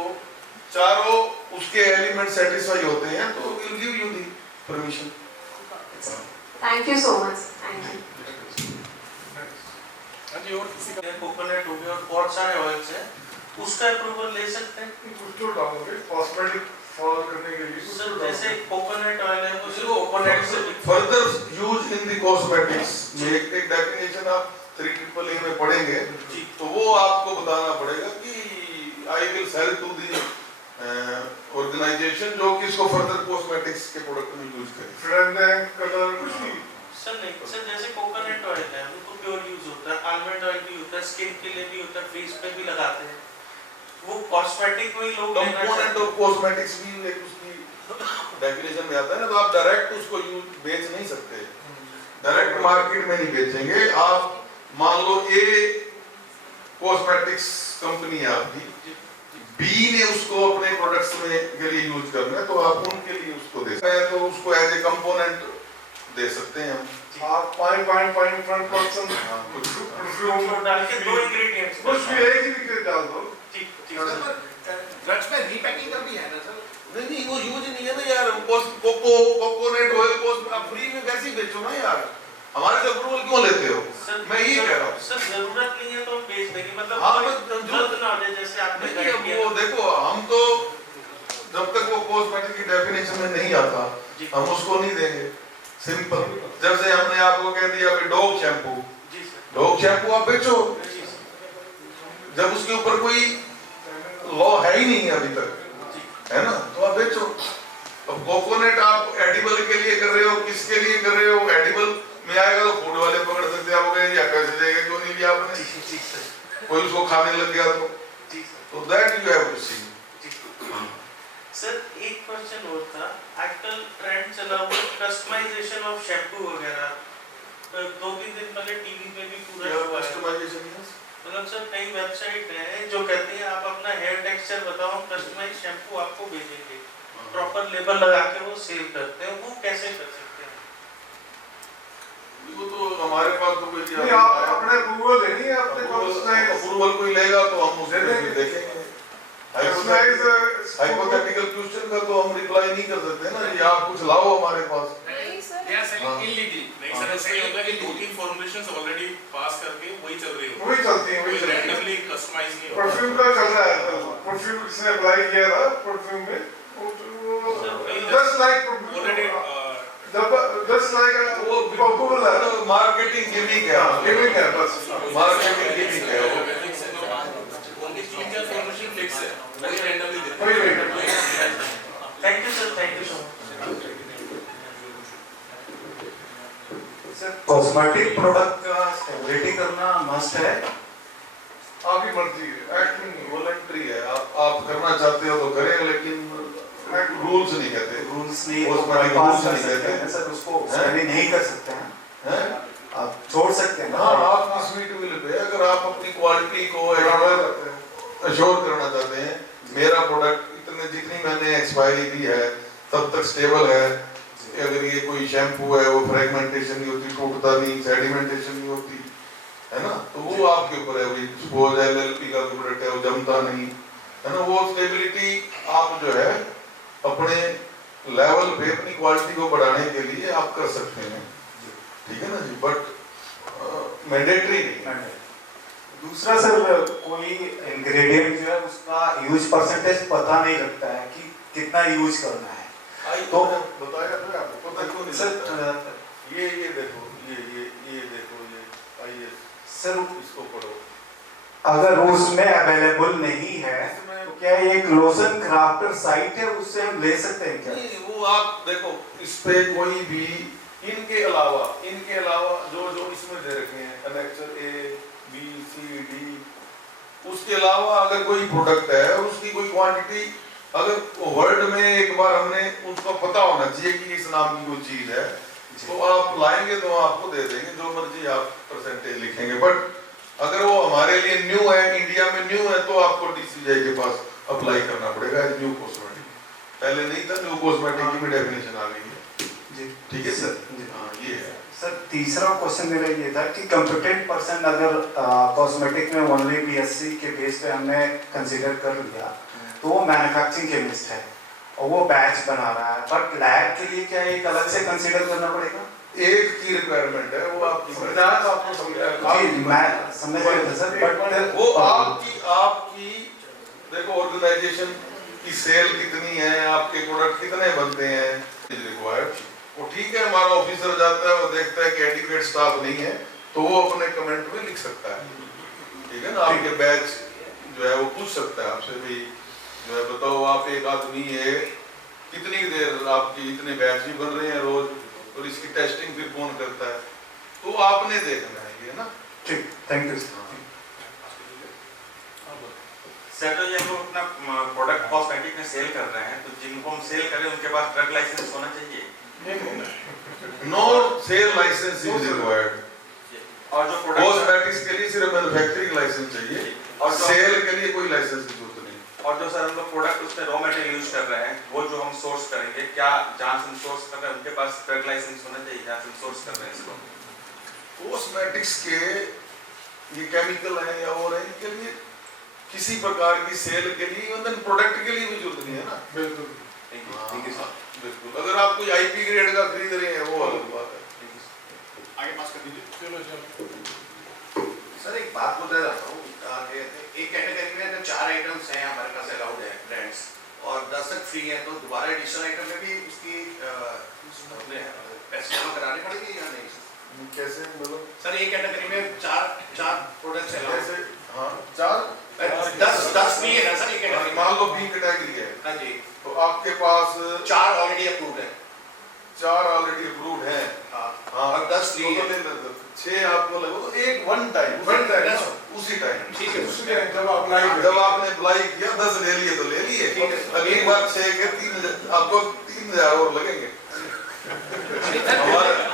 चारों उसके एलिमेंट सेटिस्फाई होते हैं तो will give you the permission. Thank you so much, thank you. जी और किसी का कोकोनट हो गया और बहुत सारे ऑयल्स हैं, उसका अप्रूवल ले सकते हैं? कुछ तो डालोगे कॉस्मेटिक फॉलो करने के लिए। सर जैसे कोकोनट ऑयल है वो सिर्फ कोकोनट से further use in the cosmetics में एक डेफिनेशन आप 3AAA में पढ़ेंगे तो वो आपको बताना पड़ेगा कि I will sell to the organisation जो कि इसको फर्दर कॉस्मेटिक्स के प्रोडक्ट में यूज करे। फ्रेगनेंस कलर कुछ भी सर नहीं सर, जैसे कोकोनट ऑयल है वो तो प्योर यूज होता है, आलमंड ऑयल भी होता है, स्किन के लिए भी होता है, फेस पे भी लगाते हैं, वो कॉस्मेटिक में ही लोग कंपोनेंट ऑफ कॉस्मेटिक्स भी एक उसकी डेफिनेशन में आता है ना, तो आप डायरेक्ट उसको यूज बेच नहीं सकते, डायरेक्ट मार्केट में नहीं बेचेंगे आप। मान लो ए कॉस्मेटिक्स कंपनी है आपकी, बी ने उसको अपने प्रोडक्ट्स में के लिए यूज करना है तो आप उनके लिए उसको दे सकते हैं, तो उसको एज ए कंपोनेंट दे सकते हैं हम। आप 5.5% परफ्यूम डाल के 2 इंग्रेडिएंट्स कुछ भी एक ही लिख डाल दो। ठीक ड्रग्स में रीपैकिंग का भी है ना सर? नहीं वो यूज नहीं है ना यार, कोकोनट ऑयल आप फ्री में वैसे ही बेचो ना यार, हमारे से अप्रूवल क्यों लेते हो? मैं ये कह रहा हूँ सर जरूरत नहीं है तो हम बेच देंगे, मतलब हाँ, जरूरत ना हो जाए जैसे आपने नहीं, वो देखो हम तो जब तक वो कॉस्मेटिक की डेफिनेशन में नहीं आता हम उसको नहीं देंगे। सिंपल, जैसे हमने आपको कह दिया डॉग शैम्पू, डॉग शैम्पू आप बेचो, जब उसके ऊपर कोई लॉ है ही नहीं अभी तक, है ना, तो आप बेचो। अब कोकोनट आप एडिबल के लिए कर रहे हो, किसके लिए कर रहे हो? एडिबल में आएगा तो फूड वाले पकड़ सकते आप, या पैसे देगा क्यों नहीं लिया आपने, कोई उसको खाने लग गया तो that you have to see. Sir एक क्वेश्चन और था, आजकल ट्रेंड चला हुआ कस्टमाइजेशन ऑफ शैम्पू वगैरह, 2-3 दिन पहले टीवी पे भी पूरा कस्टमाइजेशन मतलब सर कई वेबसाइट है जो कहती है आप अपना हेयर टेक्सचर बताओ, कस्टमाइज शैम्पू आपको भेजेंगे, प्रॉपर लेबल लगा के वो सेल करते हैं, वो कैसे कर सकते हैं? वो तो हमारे पास तो कोई नहीं, आप अपने अप्रूवल देनी है, अपने अप्रूवल कोई लेगा तो हम उसे देखेंगे। हाइपोथेटिकल क्वेश्चन का तो हम रिप्लाई नहीं कर सकते ना, ये आप कुछ लाओ हमारे पास। नहीं sir, they are selling illegally. नहीं सर, ऐसा नहीं होता कि 2-3 फॉर्मुलेशंस ऑलरेडी पास करके वही चल रही हो, वही चलती है, कोई रैंडमली कस्टमाइज नहीं होता। परफ्यूम का चल रहा है, परफ्यूम किसने अप्लाई किया था परफ्यूम में, just like already just like वो पॉपुलर है, मार्केटिंग गिमिक है बस, मार्केटिंग गिमिक है वो। उनकी 3-4 फॉर्मुलेशन फिक्स है, वही रैंडमली देते वही हैं। Thank you sir, thank you so much. Sir cosmetic product का स्टेबिलिटी करना मस्ट है? आपकी मर्जी है, एक्टिंग वॉलंटरी है, आप करना चाहते हो तो करें, लेकिन रूल्स नहीं कहते, रूल्स नहीं कॉस्मेटिक पास रूल्स कर नहीं सकते कहते हैं सर, उसको स्टडी नहीं कर सकते हैं, हैं। आप छोड़ सकते हैं। हाँ, आपकी स्वीट विल पे अगर आप अपनी क्वालिटी को अश्योर करना चाहते हैं, मेरा प्रोडक्ट इतने जितनी मैंने एक्सपायरी दी है तब तक स्टेबल है, अगर ये कोई शैम्पू है वो फ्रेगमेंटेशन नहीं होती, टूटता नहीं, सेडिमेंटेशन नहीं होती है ना, तो वो आपके ऊपर है। वही सपोज LLP का प्रोडक्ट है, वो जमता नहीं है ना, वो स्टेबिलिटी आप जो है अपने लेवल पे अपनी क्वालिटी को बढ़ाने के लिए आप कर सकते हैं, ठीक है ना जी, बट मैंडेटरी नहीं। दूसरा सर, कोई इंग्रेडिएंट जो है उसका यूज परसेंटेज पता नहीं लगता है कि कितना यूज करना है, तो बताया तो आपको पता क्यों नहीं सर लगता? ये देखो, ये देखो, ये आइए सर इसको पढ़ो। अगर उसमें अवेलेबल नहीं है तो क्या ये एक लोशन क्राफ्टर साइट है, उससे हम ले सकते हैं क्या? नहीं, वो आप देखो, इस पे कोई भी इनके अलावा जो इसमें दे रखे हैं connector A B C D, उसके अलावा अगर कोई प्रोडक्ट है और उसकी कोई क्वांटिटी अगर वर्ल्ड में एक बार हमने उसको पता होना चाहिए कि इस नाम की कोई चीज है, तो आप लाएंगे तो आपको दे देंगे जो मर्जी आप परसेंटेज लिखेंगे, बट अगर वो हमारे लिए न्यू है, इंडिया में न्यू है, तो आपको DCGI के पास अप्लाई करना पड़ेगा न्यू कॉस्मेटिक। पहले नहीं था, न्यू कॉस्मेटिक की भी डेफिनेशन आ गई है, ठीक है सर। हाँ, ये है सर। तीसरा क्वेश्चन मेरा ये था कि कंप्यूटेंट पर्सन अगर कॉस्मेटिक में ओनली BSc के बेस पे हमने कंसीडर कर लिया तो वो मैन्युफैक्चरिंग केमिस्ट है और वो बैच बना रहा है, बट लैब के लिए क्या एक अलग से कंसीडर करना पड़ेगा? एक की रिक्वायरमेंट है, वो आपकी आपको जी मैं समझ गया था सर, बट वो आपकी देखो ऑर्गेनाइजेशन की सेल कितनी है, आपके प्रोडक्ट कितने बनते हैं रिक्वायर्ड, वो ठीक है। हमारा ऑफिसर जाता है, वो देखता है कि एडिक्वेट स्टाफ नहीं है, तो वो अपने कमेंट में लिख सकता है, ठीक है ना। आपके बैच जो है वो पूछ सकता है आपसे, भी जो है बताओ आप एक आदमी है, कितनी देर आपकी इतने बैच भी बन रहे हैं रोज, और इसकी टेस्टिंग फिर कौन करता है, तो आपने देखना है ये ना। ठीक, थैंक यू सर। तो ये हम लोग अपना प्रोडक्ट कॉस्मेटिक में सेल कर रहे हैं, तो जिनको हम सेल करें उनके पास ड्रग लाइसेंस होना चाहिए? No sale licence is required, और जो प्रोडक्ट कॉस्मेटिक्स के लिए सिर्फ मैन्युफैक्चरिंग लाइसेंस चाहिए, और सेल के लिए कोई लाइसेंस की जरूरत नहीं। और जो सर हम लोग प्रोडक्ट उसमें रॉ मटेरियल यूज कर रहे हैं, वो जो हम सोर्स करेंगे, क्या जहाँ से हम सोर्स कर रहे हैं उनके पास ड्रग लाइसेंस होना चाहिए जहाँ से हम सोर्स कर रहे हैं इसको? कॉस्मेटिक्स के ये केमिकल है या और है, इनके लिए किसी प्रकार की सेल के लिए, इवन प्रोडक्ट के लिए भी जरूरत नहीं है ना। बिल्कुल, बिल्कुल। अगर आप कोई IP ग्रेड का खरीद रहे हैं वो अलग बात है। आगे पास कर दीजिए। चलो सर एक बात बोलना चाहता हूँ, एक कैटेगरी में तो 4 आइटम्स हैं हमारे पास अलाउड है ब्रांड्स, और 10 तक फ्री है, तो दोबारा एडिशनल आइटम में भी उसकी पैसे जमा कराने पड़ेगी या नहीं? कैसे मतलब? सर एक कैटेगरी में 4 प्रोडक्ट्स अलाउड है। हाँ, 10 फ्री है ना सर एक कैटेगरी? मान लो B कैटेगरी है, हाँ जी, तो आपके पास 4 ऑलरेडी अप्रूव्ड है। 4 ऑलरेडी अप्रूव्ड है, हाँ, और 10 फ्री है, 6 आपको लगो, तो एक वन टाइम उसी टाइम, ठीक है, जब आपने अप्लाई किया 10 ले लिए तो ले लिए, अगली बार 6 के 3 आपको 3000 और लगेंगे।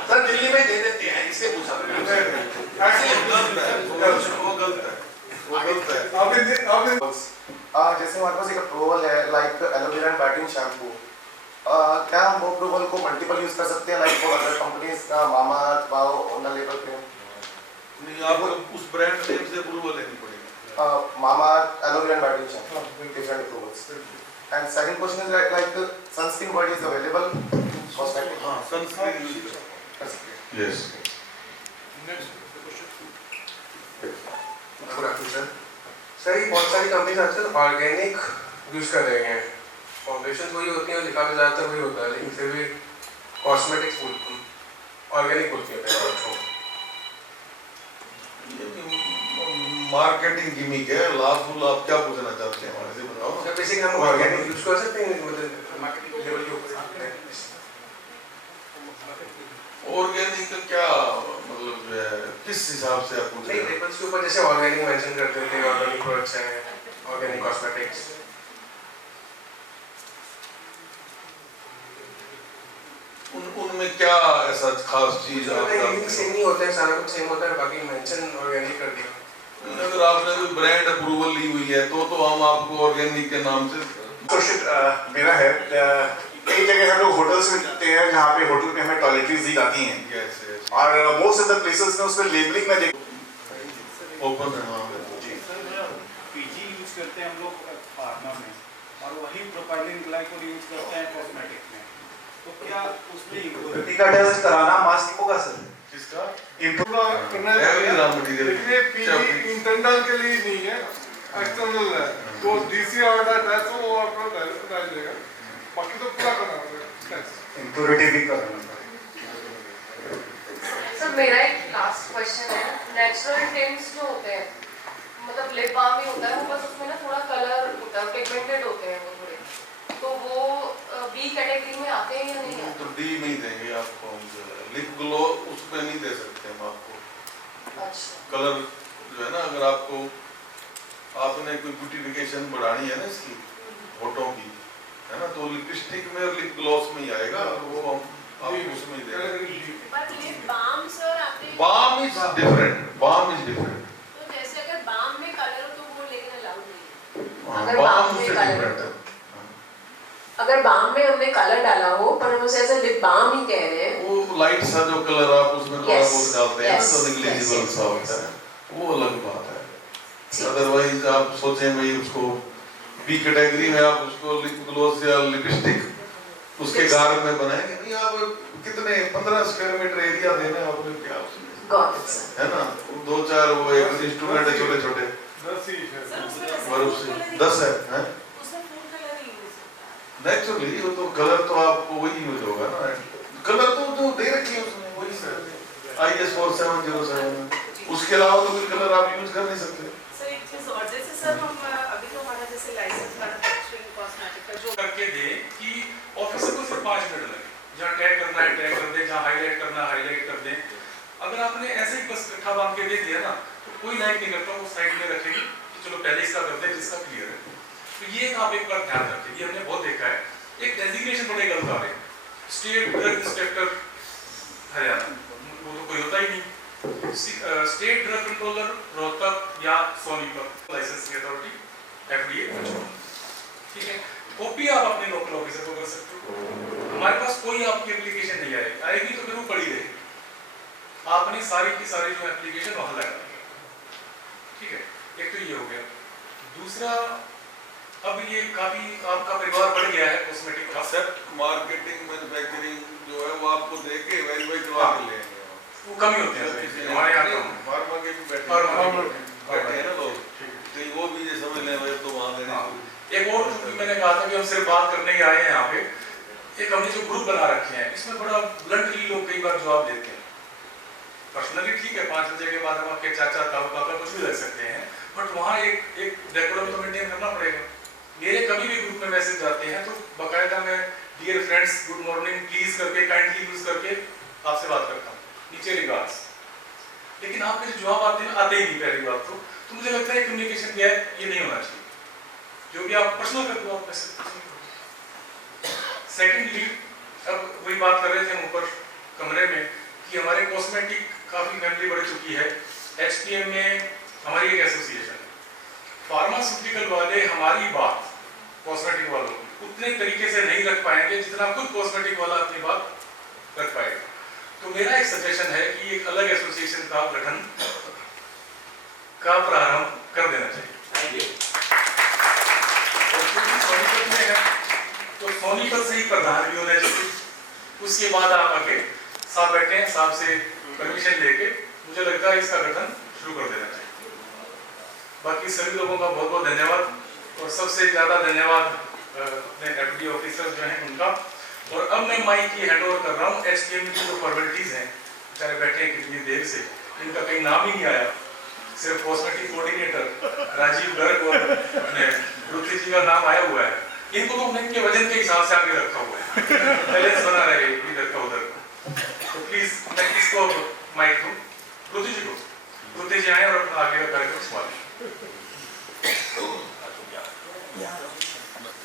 सर दिल्ली में दे देते हैं, इससे पूछा वो गलत है। जैसे हमारे पास एक अप्रूवल है like aloe vera and batting shampoo, क्या हम वो अप्रूवल को मल्टीपल यूज कर सकते हैं like for other companies Mamaearth, wow, owner label cream? नहीं, आपको उस ब्रांड नेम से अप्रूवल लेनी पड़ेगी। Mamaearth aloe vera and batting shampoo, different approvals. And second question is like sunscreen word is available cosmetic? हां, सनस्क्रीन यूज कर सकते हैं। Yes. Good afternoon sir. Sir, ये बहुत सारी कंपनीज आजकल ऑर्गेनिक यूज कर रहे हैं, फॉर्मुलेशन वही होती है और लिखा भी ज़्यादातर वही होता है, लेकिन फिर भी कॉस्मेटिक्स ऑर्गेनिक बोलती है उसको। मार्केटिंग गिमिक है। लाफुल आप क्या पूछना चाहते हैं हमारे से, बताओ। सर बेसिकली हम ऑर्गेनिक यूज कर सकते हैं, मतलब मार्केटिंग लेवल के ऊपर ऑर्गेनिक का क्या मतलब जो है, किस हिसाब से आप पूछ रहे नहीं, हैं? लेबल्स के ऊपर जैसे ऑर्गेनिक मेंशन करते थे, ऑर्गेनिक प्रोडक्ट्स हैं, ऑर्गेनिक कॉस्मेटिक्स। उनमें क्या ऐसा खास चीज आप सेम नहीं होता है, सारा कुछ सेम होता है, बाकी मेंशन ऑर्गेनिक कर दिया। अगर आपने कोई ब्रांड अप्रूवल ली हुई है तो हम आपको ऑर्गेनिक के नाम से। क्वेश्चन मेरा है, कई जगह हम लोग होटल्स में जाते हैं जहाँ पे होटल में हमें टॉयलेटरीज दी जाती हैं, और मोस्ट ऑफ द प्लेसेस में उसमें लेबलिंग में ओपन है। हाँ जी सर, पीजी यूज करते हैं हम लोग फार्मा में, और वही प्रोपाइलिन ग्लाइकोल यूज करते हैं कॉस्मेटिक में, तो क्या उसमें इम्प्योरिटी का टेस्ट कराना मस्ट होगा सर? किसका? इम्प्रूव करना है, लेकिन ये पीजी इंटरनल के लिए नहीं है, एक्सटर्नल है। वो डीसी ऑर्डर है तो वो आपको डाल देगा, बाकी तो पूरा करना पड़ेगा, इम्प्योरिटी भी करना। सर मेरा एक लास्ट क्वेश्चन है, नेचुरल टिंट्स जो होते हैं, मतलब लिप बाम ही होता है, वो बस उसमें ना थोड़ा कलर होता है, पिगमेंटेड होते हैं वो थोड़े, तो वो बी कैटेगरी में आते हैं या नहीं आते? तो डी नहीं देंगे आपको, लिप ग्लो उसमें नहीं दे सकते हम आपको। अच्छा। कलर जो है ना, अगर आपको आपने कोई ब्यूटिफिकेशन बढ़ानी है ना इसकी होठों की, है ना, तो लिपस्टिक में और लिप ग्लॉस में ही आएगा, वो हम आपको उसमें ही देंगे। बट लिप बाम सर आपने balm is different, balm is different. तो जैसे अगर बाम में कलर हो तो वो लेकिन अलाउड नहीं है। अगर बाम में डिफरेंट है। अगर बाम में हमने कलर डाला हो पर हम उसे ऐसे लिप बाम ही कह रहे हैं, वो लाइट सा जो कलर आप उसमें थोड़ा बहुत डालते हैं तो नेग्लिजिबल सा होता है, वो अलग बात है। अदरवाइज आप सोचें भाई उसको बी कैटेगरी में आप उसको लिप ग्लॉस या लिपस्टिक उसके गार्ड में बनाएंगे नहीं। आप कितने 15 स्क्वायर मीटर एरिया देना है आपने, क्या है ना, 2-4 वो एक इंस्ट्रूमेंट है छोटे छोटे, 10 ही है और 10 है नेचुरली। वो तो कलर तो आपको वही यूज होगा ना, कलर तो जो दे रखी है उसमें वही सर, IS 4707, उसके अलावा तो कोई कलर आप यूज कर नहीं सकते। सर एक चीज और, जैसे सर हम अभी तो हमारा जैसे लाइसेंस मैन्युफैक्चरिंग कॉस्मेटिक का जो करके दे कि ऑफिसर को सिर्फ 5 मिनट लगे, जहाँ टैग करना है टैग कर दे, जहाँ हाईलाइट करना है हाईलाइट कर दे। अगर आपने ऐसे ही बस इकट्ठा बांध के दे दिया ना, तो कोई लाइक नहीं करता, वो साइड में रखेगी कि चलो पहले इसका कर दे जिसका क्लियर है। तो ये आप एक बार ध्यान रखें, ये हमने बहुत देखा है। एक डेजिग्नेशन बड़े गलत आ रहे हैं, स्टेट ड्रग इंस्पेक्टर हरियाणा, वो तो कोई होता ही नहीं। स्टेट ड्रग कंट्रोलर रोहतक या सोनीपत, लाइसेंसिंग अथॉरिटी FDA, ठीक है। कॉपी आप अपने लोकल ऑफिसर को कर सकते हो। हमारे पास कोई आपकी एप्लीकेशन नहीं आएगी तो फिर वो पड़ी रहेगी, आपने सारी की सारी जो एप्लीकेशन वहां लगा, ठीक है। एक तो ये हो गया। दूसरा, अब ये काफी आपका परिवार बढ़ गया है कॉस्मेटिक का, सर मार्केटिंग मैन्युफैक्चरिंग जो है वो आपको देके वेरीफाई करवा के लेंगे, वो कम ही होते हैं हमारे यहाँ। फार्मा के भी बैठे हैं ना लोग, तो वो भी ये समझ लें भाई तो वहां देने। एक और मैंने कहा था कि हम सिर्फ बात करने ही आए हैं यहाँ पे, एक हमने जो ग्रुप बना रखे हैं इसमें बड़ा ब्लंटली लोग कई बार जवाब देते हैं। पर्सनली ठीक है, 5 बजे के बाद हम आपके चाचा ताऊ पापा कुछ भी लग सकते हैं, बट वहाँ एक डेकोरम तो मेंटेन करना पड़ेगा। मेरे कभी भी ग्रुप में मैसेज जाते हैं तो बाकायदा मैं dear friends good morning please करके काइंडली यूज करके आपसे बात करता हूँ, नीचे रिगार्ड्स। लेकिन आपके जो जवाब आते हैं आते ही नहीं पहली बात तो मुझे लगता है कम्युनिकेशन क्या है ये नहीं होना चाहिए, जो भी आप पर्सनल करते हो आप मैसेज। सेकेंडली, अब वही बात कर रहे थे हम ऊपर कमरे में कि हमारे कॉस्मेटिक काफी फैमिली बढ़ चुकी है। HPM में हमारी एक एसोसिएशन है, फार्मास्यूटिकल वाले हमारी बात कॉस्मेटिक वालों की उतने तरीके से नहीं रख पाएंगे जितना खुद कॉस्मेटिक वाला अपनी बात रख पाएगा। तो मेरा एक सजेशन है कि एक अलग एसोसिएशन का गठन का प्रारंभ कर देना चाहिए। सोनीपत में है तो सोनीपत से ही प्रधान भी होना चाहिए, उसके बाद आप आके साहब बैठे हैं, साहब से परमिशन लेके मुझे लगता है इसका गठन शुरू कर देना चाहिए। बाकी सभी लोगों का बहुत बहुत धन्यवाद और सबसे ज्यादा धन्यवाद अपने एफडी ऑफिसर्स जो हैं उनका। और अब मैं माइक की हैंड ओवर कर रहा हूँ। एचटीएम की जो फॉर्मेलिटीज हैं, चाहे बैठे हैं कितनी देर से, इनका कहीं नाम ही नहीं आया, सिर्फ कॉस्मेटिक कोऑर्डिनेटर राजीव गर्ग और अपने रुचि जी का नाम आया हुआ है। इनको तो हमने इनके वजन के हिसाब से आगे रखा हुआ है, बैलेंस बना रहे इधर का उधर का। तो प्लीज मैं किसको माइक दूं? रुचि जी को। रुचि जी आए और अपना आगे का कार्यक्रम संभालें।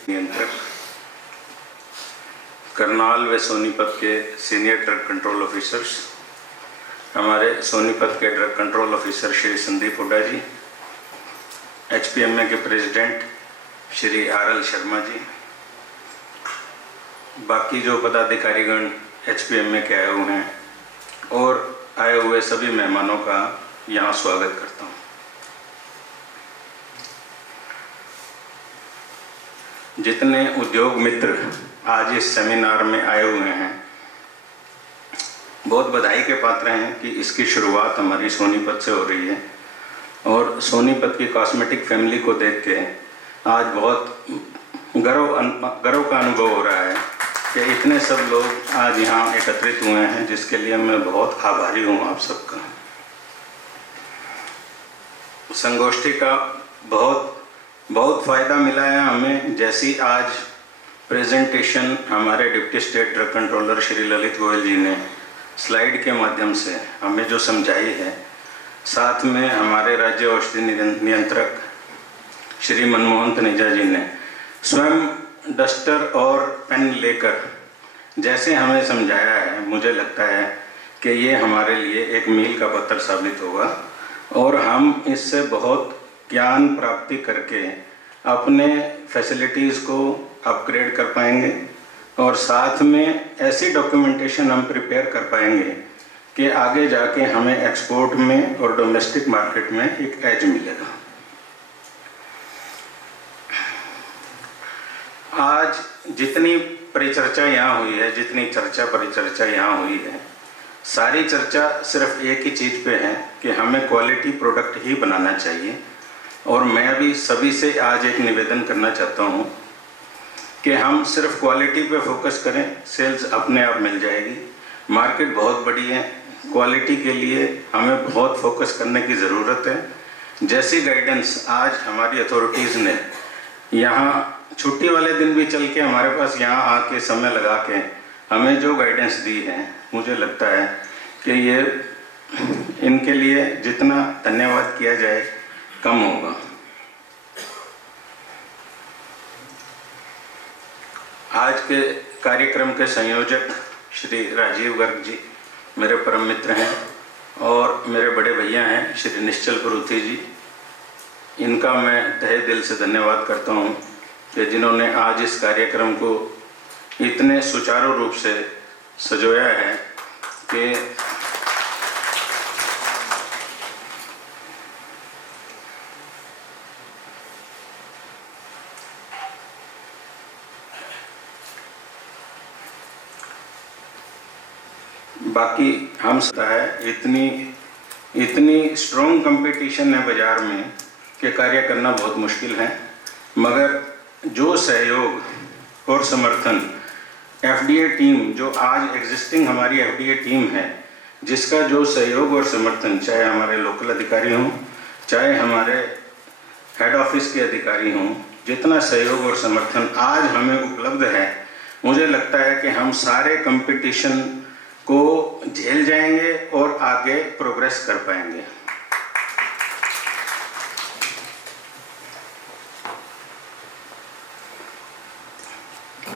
नियंत्रक करनाल व सोनीपत के सीनियर ड्रग कंट्रोल ऑफिसर्स, हमारे सोनीपत के drug control officer Shri Sandeep Hooda ji, HPMA के प्रेसिडेंट श्री आरएल शर्मा जी, बाकी जो पदाधिकारीगण एचपीएमए के आए हुए हैं और आए हुए सभी मेहमानों का यहाँ स्वागत करता हूँ। जितने उद्योग मित्र आज इस सेमिनार में आए हुए हैं, बहुत बधाई के पात्र हैं कि इसकी शुरुआत हमारी सोनीपत से हो रही है और सोनीपत की कॉस्मेटिक फैमिली को देख के आज बहुत गर्व का अनुभव हो रहा है कि इतने सब लोग आज यहाँ एकत्रित हुए हैं, जिसके लिए मैं बहुत आभारी हूँ आप सबका। संगोष्ठी का बहुत फ़ायदा मिला है हमें। जैसी आज प्रेजेंटेशन हमारे deputy state drug controller Shri Lalit Goyal ji ने स्लाइड के माध्यम से हमें जो समझाई है, साथ में हमारे राज्य औषधि नियंत्रक श्री मनमोहन तनेजा जी ने स्वयं डस्टर और पेन लेकर जैसे हमें समझाया है, मुझे लगता है कि ये हमारे लिए एक मील का पत्थर साबित होगा और हम इससे बहुत ज्ञान प्राप्ति करके अपने फैसिलिटीज़ को अपग्रेड कर पाएंगे और साथ में ऐसी डॉक्यूमेंटेशन हम प्रिपेयर कर पाएंगे कि आगे जाके हमें एक्सपोर्ट में और डोमेस्टिक मार्केट में एक एज मिलेगा। आज जितनी परिचर्चा यहाँ हुई है, जितनी चर्चा परिचर्चा यहाँ हुई है, सारी चर्चा सिर्फ एक ही चीज़ पे है कि हमें क्वालिटी प्रोडक्ट ही बनाना चाहिए। और मैं भी सभी से आज एक निवेदन करना चाहता हूँ कि हम सिर्फ क्वालिटी पे फोकस करें, सेल्स अपने आप मिल जाएगी। मार्केट बहुत बड़ी है, क्वालिटी के लिए हमें बहुत फोकस करने की ज़रूरत है। जैसी गाइडेंस आज हमारी अथॉरिटीज़ ने यहाँ छुट्टी वाले दिन भी चल के हमारे पास यहाँ आके समय लगा के हमें जो गाइडेंस दी है, मुझे लगता है कि ये इनके लिए जितना धन्यवाद किया जाए कम होगा। आज के कार्यक्रम के संयोजक श्री राजीव गर्ग जी मेरे परम मित्र हैं और मेरे बड़े भैया हैं श्री निश्चल परूथी जी। इनका मैं तहे दिल से धन्यवाद करता हूं कि जिन्होंने आज इस कार्यक्रम को इतने सुचारू रूप से सजोया है कि बाकी हम सकता है इतनी स्ट्रॉन्ग कंपटीशन है बाज़ार में कि कार्य करना बहुत मुश्किल है, मगर जो सहयोग और समर्थन एफडीए टीम जो आज एग्जिस्टिंग हमारी एफडीए टीम है, जिसका जो सहयोग और समर्थन, चाहे हमारे लोकल अधिकारी हों, चाहे हमारे हेड ऑफिस के अधिकारी हों, जितना सहयोग और समर्थन आज हमें उपलब्ध है, मुझे लगता है कि हम सारे कंपटीशन को झेल जाएंगे और आगे प्रोग्रेस कर पाएंगे।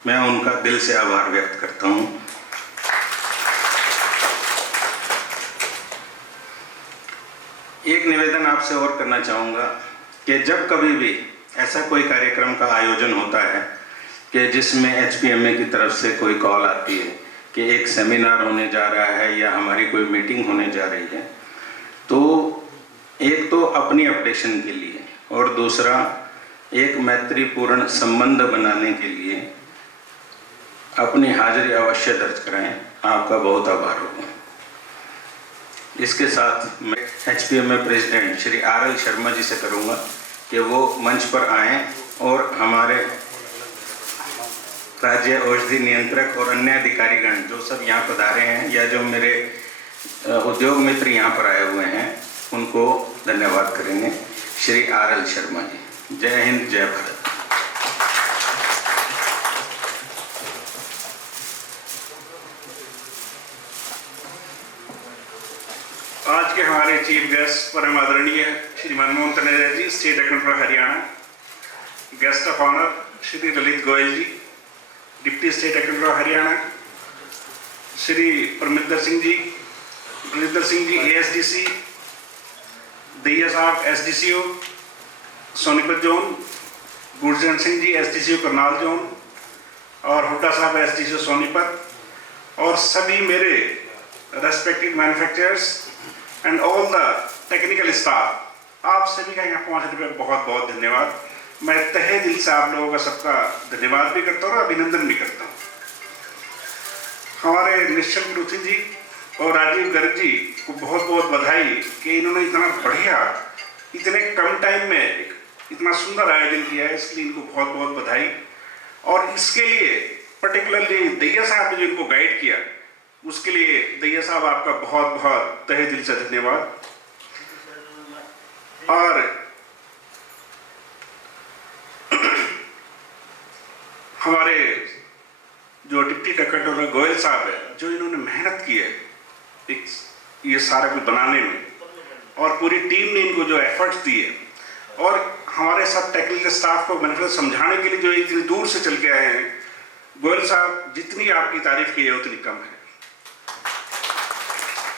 मैं उनका दिल से आभार व्यक्त करता हूं। एक निवेदन आपसे और करना चाहूँगा कि जब कभी भी ऐसा कोई कार्यक्रम का आयोजन होता है कि जिसमें HPMA की तरफ से कोई कॉल आती है कि एक सेमिनार होने जा रहा है या हमारी कोई मीटिंग होने जा रही है, तो एक तो अपनी अपडेशन के लिए और दूसरा एक मैत्रीपूर्ण संबंध बनाने के लिए अपनी हाजिरी अवश्य दर्ज कराएं। आपका बहुत आभार होगा। इसके साथ मैं HPMA president Shri RL Sharma ji से करूंगा कि वो मंच पर आएं और हमारे राज्य औषधि नियंत्रक और अन्य अधिकारीगण जो सब यहाँ पधारे हैं या जो मेरे उद्योग मित्र यहाँ पर आए हुए हैं उनको धन्यवाद करेंगे। श्री RL शर्मा जी। जय हिंद, जय भारत। आज के हमारे चीफ गेस्ट परम आदरणीय Shri Manmohan Taneja ji, state accountant Haryana. Guest of honour Shri Lalit Goyal ji, deputy state accountant Haryana. Shri Parminder Singh ji ASDC, Daiya Sahab SDCO Sonipat zone, Gurjan Singh ji SDCO Karnal zone और हुड्डा साहब SDCO सोनीपत, और सभी मेरे respected manufacturers and all the technical staff, आप सभी का यहाँ पहुँचने पर बहुत बहुत धन्यवाद। मैं तहे दिल से आप लोगों का सबका धन्यवाद भी करता हूँ और अभिनंदन भी करता हूँ। हमारे निश्चल गुरुथी जी और राजीव गर्ग जी को बहुत बहुत बधाई कि इन्होंने इतना बढ़िया, इतने कम टाइम में इतना सुंदर आयोजन किया है, इसके लिए इनको बहुत बहुत बधाई। और इसके लिए पर्टिकुलरली दैया साहब ने जो इनको गाइड किया, उसके लिए दैया साहब आपका बहुत बहुत तहे दिल से धन्यवाद। और हमारे जो डिप्टी डॉक्टर गोयल साहब है, जो इन्होंने मेहनत की है ये सारा कुछ बनाने में, और पूरी टीम ने इनको जो एफर्ट्स दिए, और हमारे सब टेक्निकल स्टाफ को मैंने समझाने के लिए जो इतनी दूर से चल के आए हैं, गोयल साहब जितनी आपकी तारीफ की है उतनी कम है।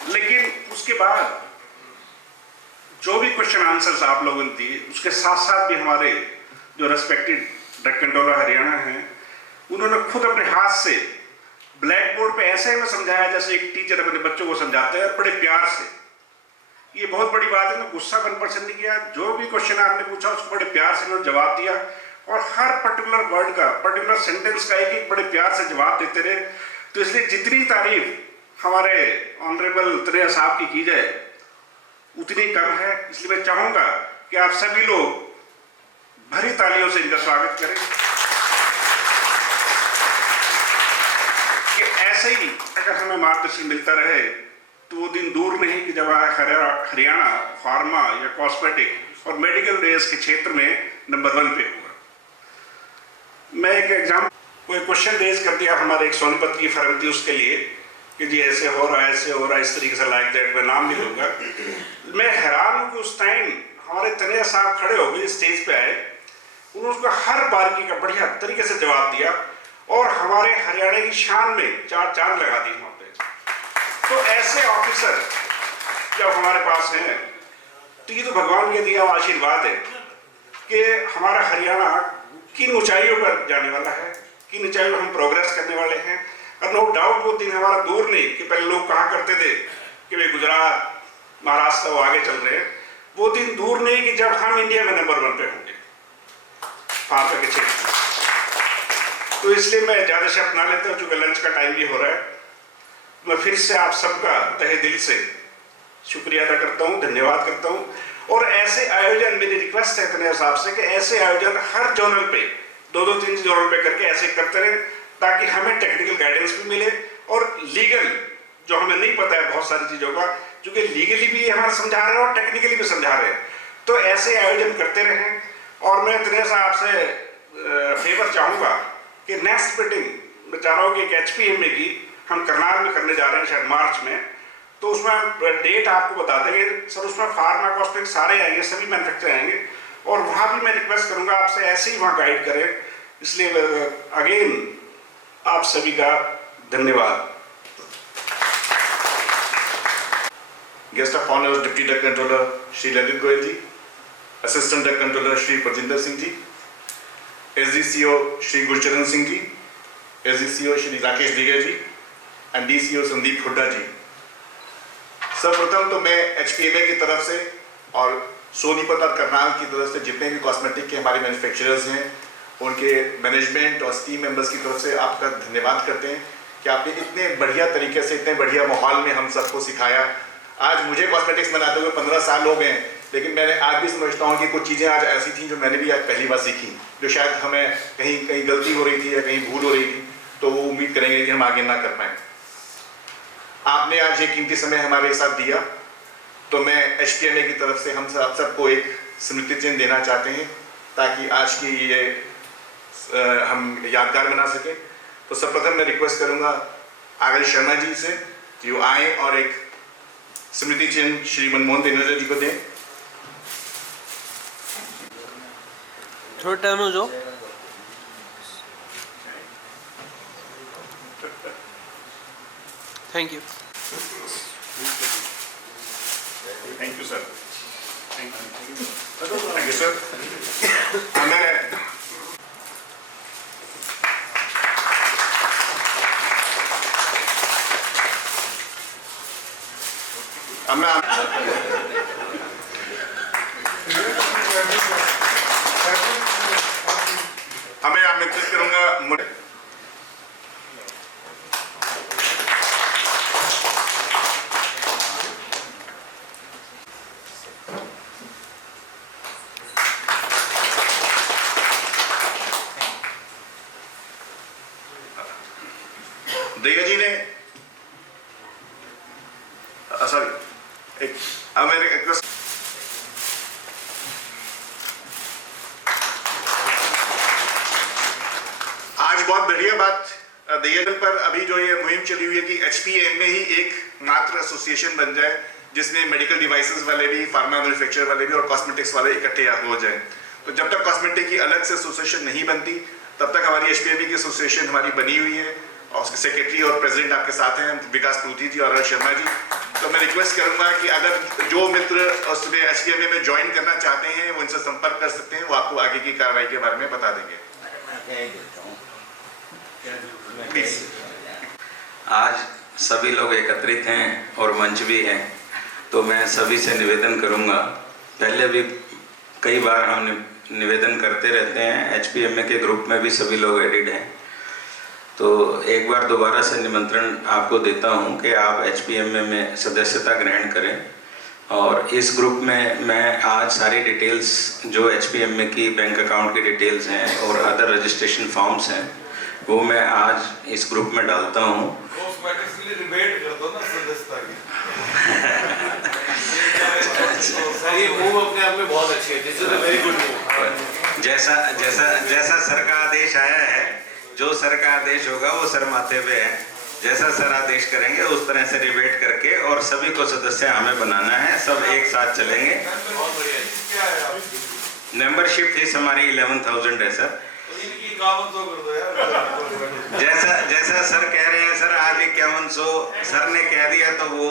लेकिन उसके बाद जो भी क्वेश्चन आंसर्स आप लोगों ने दिए, उसके साथ साथ भी हमारे जो रेस्पेक्टेड ड्रग कंट्रोलर हरियाणा हैं, उन्होंने खुद अपने हाथ से ब्लैक बोर्ड पे ऐसे ही समझाया जैसे एक टीचर अपने बच्चों को समझाते हैं, बड़े प्यार से। ये बहुत बड़ी बात है ना, गुस्सा पसंद नहीं किया। जो भी क्वेश्चन आपने पूछा उसको बड़े प्यार से उन्होंने जवाब दिया, और हर पर्टिकुलर वर्ड का, पर्टिकुलर सेंटेंस का एक बड़े प्यार से जवाब देते रहे। तो इसलिए जितनी तारीफ हमारे ऑनरेबल तनेजा साहब की जाए उतनी कम है। इसलिए मैं चाहूंगा कि आप सभी लोग भरी तालियों से इनका स्वागत करें कि ऐसे ही अगर हमें मार्गदर्शन मिलता रहे तो वो दिन दूर नहीं कि जब हरियाणा फार्मा या कॉस्मेटिक और मेडिकल डेज के क्षेत्र में नंबर 1 पे होगा। मैं एक एग्जाम्पल, कोई क्वेश्चन रेज कर दिया हमारे एक सोनीपत की फर्म थी, उसके लिए कि जी ऐसे हो रहा है, ऐसे हो रहा है, इस तरीके से, लाइक दैट, मैं नाम नहीं लूंगा। मैं हैरान हूँ कि उस टाइम हमारे तनेजा साहब खड़े हो गए, स्टेज पे आए, उन्होंने उसका हर बार का बढ़िया तरीके से जवाब दिया, और हमारे हरियाणा की शान में 4 चांद लगा दी वहाँ पे। तो ऐसे ऑफिसर जब हमारे पास हैं तो ये तो भगवान के दिया हुआ आशीर्वाद है कि हमारा हरियाणा किन ऊंचाइयों पर जाने वाला है, किन ऊंचाइयों पर हम प्रोग्रेस करने वाले हैं। और नो डाउट वो दिन हमारा दूर नहीं कि पहले लोग कहा करते थे कि वे गुजरात, महाराष्ट्र वो आगे चल रहे हैं। वो दिन दूर नहीं कि जब हम इंडिया में नंबर 1 पे होंगे फार्मा के क्षेत्र। तो इसलिए मैं ज़्यादा शब्द ना लेता हूँ, चूँकि लंच का टाइम भी हो रहा है। मैं फिर से आप सबका तहे दिल से शुक्रिया अदा करता हूँ, धन्यवाद करता हूँ। और ऐसे आयोजन, मेरी रिक्वेस्ट है तनेजा साहब से कि ऐसे आयोजन हर जोनल पे 2-3 जोनल पे करके ऐसे करते रहे, ताकि हमें टेक्निकल गाइडेंस भी मिले और लीगल जो हमें नहीं पता है बहुत सारी चीज़ों का, क्योंकि लीगली भी हमारा समझा रहे हैं और टेक्निकली भी समझा रहे हैं, तो ऐसे आयोजन करते रहें। और मैं तनेजा साहब से फेवर चाहूँगा कि नेक्स्ट मीटिंग मैं चाह रहा हूँ कि एक HPMA की हम करनाल में करने जा रहे हैं शायद मार्च में, तो उसमें डेट आपको बता देंगे सर। उसमें फार्मा कॉस्मेटिक सारे आएंगे, सभी मैन्युफैक्चर आएंगे, और वहाँ भी मैं रिक्वेस्ट करूँगा आपसे ऐसे ही वहाँ गाइड करें। इसलिए अगेन आप सभी का धन्यवाद। Guest of honour deputy drug controller Shri Lalit Goyal ji, assistant drug controller Shri Parjinder Singh ji, SDCO Shri Gurcharan Singh ji, SDCO Shri Rakesh Dige ji and DCO Sandeep Hooda ji. सर्वप्रथम तो मैं HPMA की तरफ से और सोनीपत और करनाल की तरफ से जितने भी कॉस्मेटिक के हमारे मैन्युफैक्चरर्स हैं उनके मैनेजमेंट और टीम मेंबर्स की तरफ से आपका धन्यवाद करते हैं कि आपने इतने बढ़िया तरीके से, इतने बढ़िया माहौल में हम सबको सिखाया। आज मुझे कॉस्मेटिक्स बनाते हुए 15 साल हो गए, लेकिन मैंने आज भी समझता हूँ कि कुछ चीज़ें आज ऐसी थी जो मैंने भी आज पहली बार सीखी, जो शायद हमें कहीं गलती हो रही थी या कहीं भूल हो रही थी, तो वो उम्मीद करेंगे कि हम आगे ना कर पाएँ। आपने आज ये कीमती समय हमारे साथ दिया, तो मैं HPMA की तरफ से हम सबको एक स्मृति चिन्ह देना चाहते हैं ताकि आज की ये हम यादगार बना सकें। तो सर्वप्रथम मैं रिक्वेस्ट करूंगा आर शर्मा जी से कि वो आए और एक स्मृति चिन्ह श्री मनमोहन तेनोजा जी को दें। थोड़ा टर्न हो जाओ। Thank you. Thank you sir. Thank you sir. हमें आमंत्रित करूंगा दया जी ने सॉरी एक मेरे रिक्वेस्ट आज बहुत बढ़िया बात दयाल पर अभी जो ये मुहिम चली हुई है कि HPMA ही एक मात्र एसोसिएशन बन जाए जिसमें मेडिकल डिवाइसेस वाले भी, फार्मा मैन्युफैक्चर वाले भी और कॉस्मेटिक्स वाले इकट्ठे हो जाए। तो जब तक कॉस्मेटिक की अलग से एसोसिएशन नहीं बनती तब तक हमारी HPMA की एसोसिएशन हमारी बनी हुई है और उसके सेक्रेटरी और प्रेसिडेंट आपके साथ हैं विकास पूथी जी और आर शर्मा जी। तो मैं रिक्वेस्ट करूंगा कि अगर जो मित्र उसमें HPMA में ज्वाइन करना चाहते हैं वो इनसे संपर्क कर सकते हैं, वो आपको आगे की कार्रवाई के बारे में बता देंगे। आज सभी लोग एकत्रित हैं और मंच भी है, तो मैं सभी से निवेदन करूंगा, पहले भी कई बार हम निवेदन करते रहते हैं, HPMA के ग्रुप में भी सभी लोग एडिड हैं, तो एक बार दोबारा से निमंत्रण आपको देता हूं कि आप HPMA में सदस्यता ग्रहण करें। और इस ग्रुप में मैं आज सारी डिटेल्स जो HPMA की बैंक अकाउंट की डिटेल्स हैं और अदर रजिस्ट्रेशन फॉर्म्स हैं वो मैं आज इस ग्रुप में डालता हूँ। ये मूव अपने आप में बहुत अच्छी है, this is a very good move. जैसा जैसा जैसा सर का आदेश आया है, जो सर का आदेश होगा वो सर माथे पे है, जैसा सर आदेश करेंगे उस तरह से डिबेट करके और सभी को सदस्य हमें बनाना है, सब एक साथ चलेंगे। मेंबरशिप फीस हमारी 11,000 है सर। जैसा सर कह रहे हैं सर आज 5100 सर ने कह दिया तो वो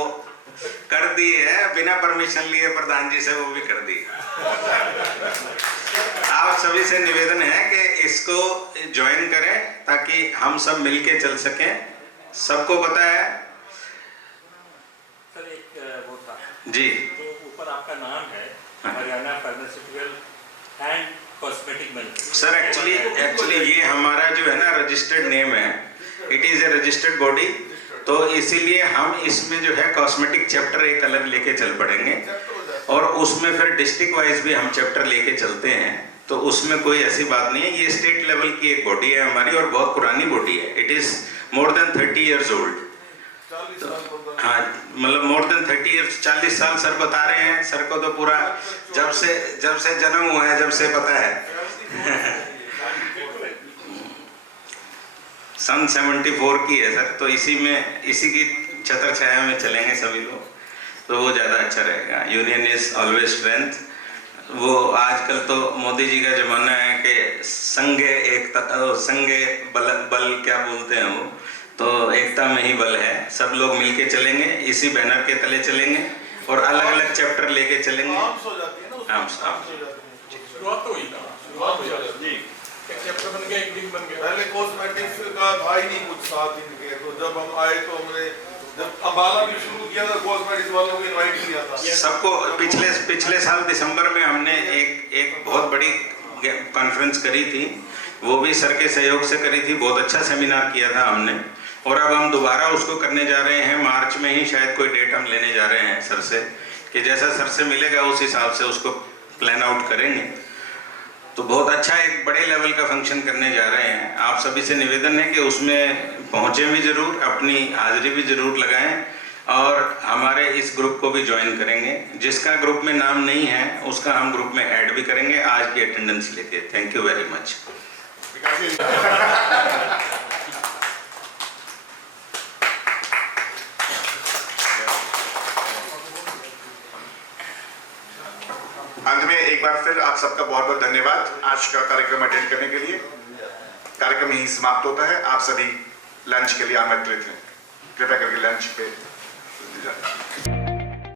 कर दी है, बिना परमिशन लिए प्रधान जी से वो भी कर दी। आप सभी से निवेदन है कि इसको ज्वाइन करें ताकि हम सब मिलके चल सकें। सबको पता है सर एक वो था जी, तो ऊपर आपका नाम है Haryana pharmaceutical and cosmetic manufacturing. Sir actually ये हमारा जो है ना रजिस्टर्ड नेम है, it is a registered body, तो इसीलिए हम इसमें जो है कॉस्मेटिक चैप्टर एक अलग लेके चल पड़ेंगे और उसमें फिर डिस्ट्रिक्ट वाइज भी हम चैप्टर लेके चलते हैं, तो उसमें कोई ऐसी बात नहीं है। ये स्टेट लेवल की एक बॉडी है हमारी और बहुत पुरानी बॉडी है, it is more than 30 years old। तो हाँ मतलब मोर देन 30 years, 40 साल सर बता रहे हैं, सर को तो पूरा जब से जन्म हुआ है जब से पता है। सन 74 की है सर, तो इसी की छत्र छाया में चलेंगे सभी लोग, तो वो ज़्यादा अच्छा रहेगा। Union is always strength. वो आजकल तो मोदी जी का जमाना है कि संगे बल क्या बोलते हैं वो, तो एकता में ही बल है। सब लोग मिलके चलेंगे, इसी बैनर के तले चलेंगे और अलग अलग चैप्टर लेके चलेंगे। शुरुआत तो हुई था, शुरुआत हो जाती है। एक चैप्टर बन गया, एक दिन बन गया। पहले कॉस्मेटिक्स का था ही नहीं कुछ 7 दिन के, तो जब हम आए तो हमने जब अंबाला भी शुरू किया था कॉस्मेटिक्स वालों को इनवाइट किया था सबको। पिछले साल दिसंबर में हमने एक बहुत बड़ी कॉन्फ्रेंस करी थी, वो भी सर के सहयोग से करी थी, बहुत अच्छा सेमिनार किया था हमने। और अब हम दोबारा उसको करने जा रहे हैं, मार्च में ही शायद कोई डेट हम लेने जा रहे हैं सर से, कि जैसा सर से मिलेगा उस हिसाब से उसको प्लान आउट करेंगे। तो बहुत अच्छा एक बड़े लेवल का फंक्शन करने जा रहे हैं। आप सभी से निवेदन है कि उसमें पहुँचे भी ज़रूर, अपनी हाजिरी भी ज़रूर लगाएं और हमारे इस ग्रुप को भी ज्वाइन करेंगे। जिसका ग्रुप में नाम नहीं है उसका हम ग्रुप में ऐड भी करेंगे आज की अटेंडेंस लेके। Thank you very much. अंत में एक बार फिर आप सबका बहुत बहुत धन्यवाद आज का कार्यक्रम अटेंड करने के लिए। कार्यक्रम यहीं समाप्त होता है। आप सभी लंच के लिए आमंत्रित हैं, कृपया करके लंच पे जाएं।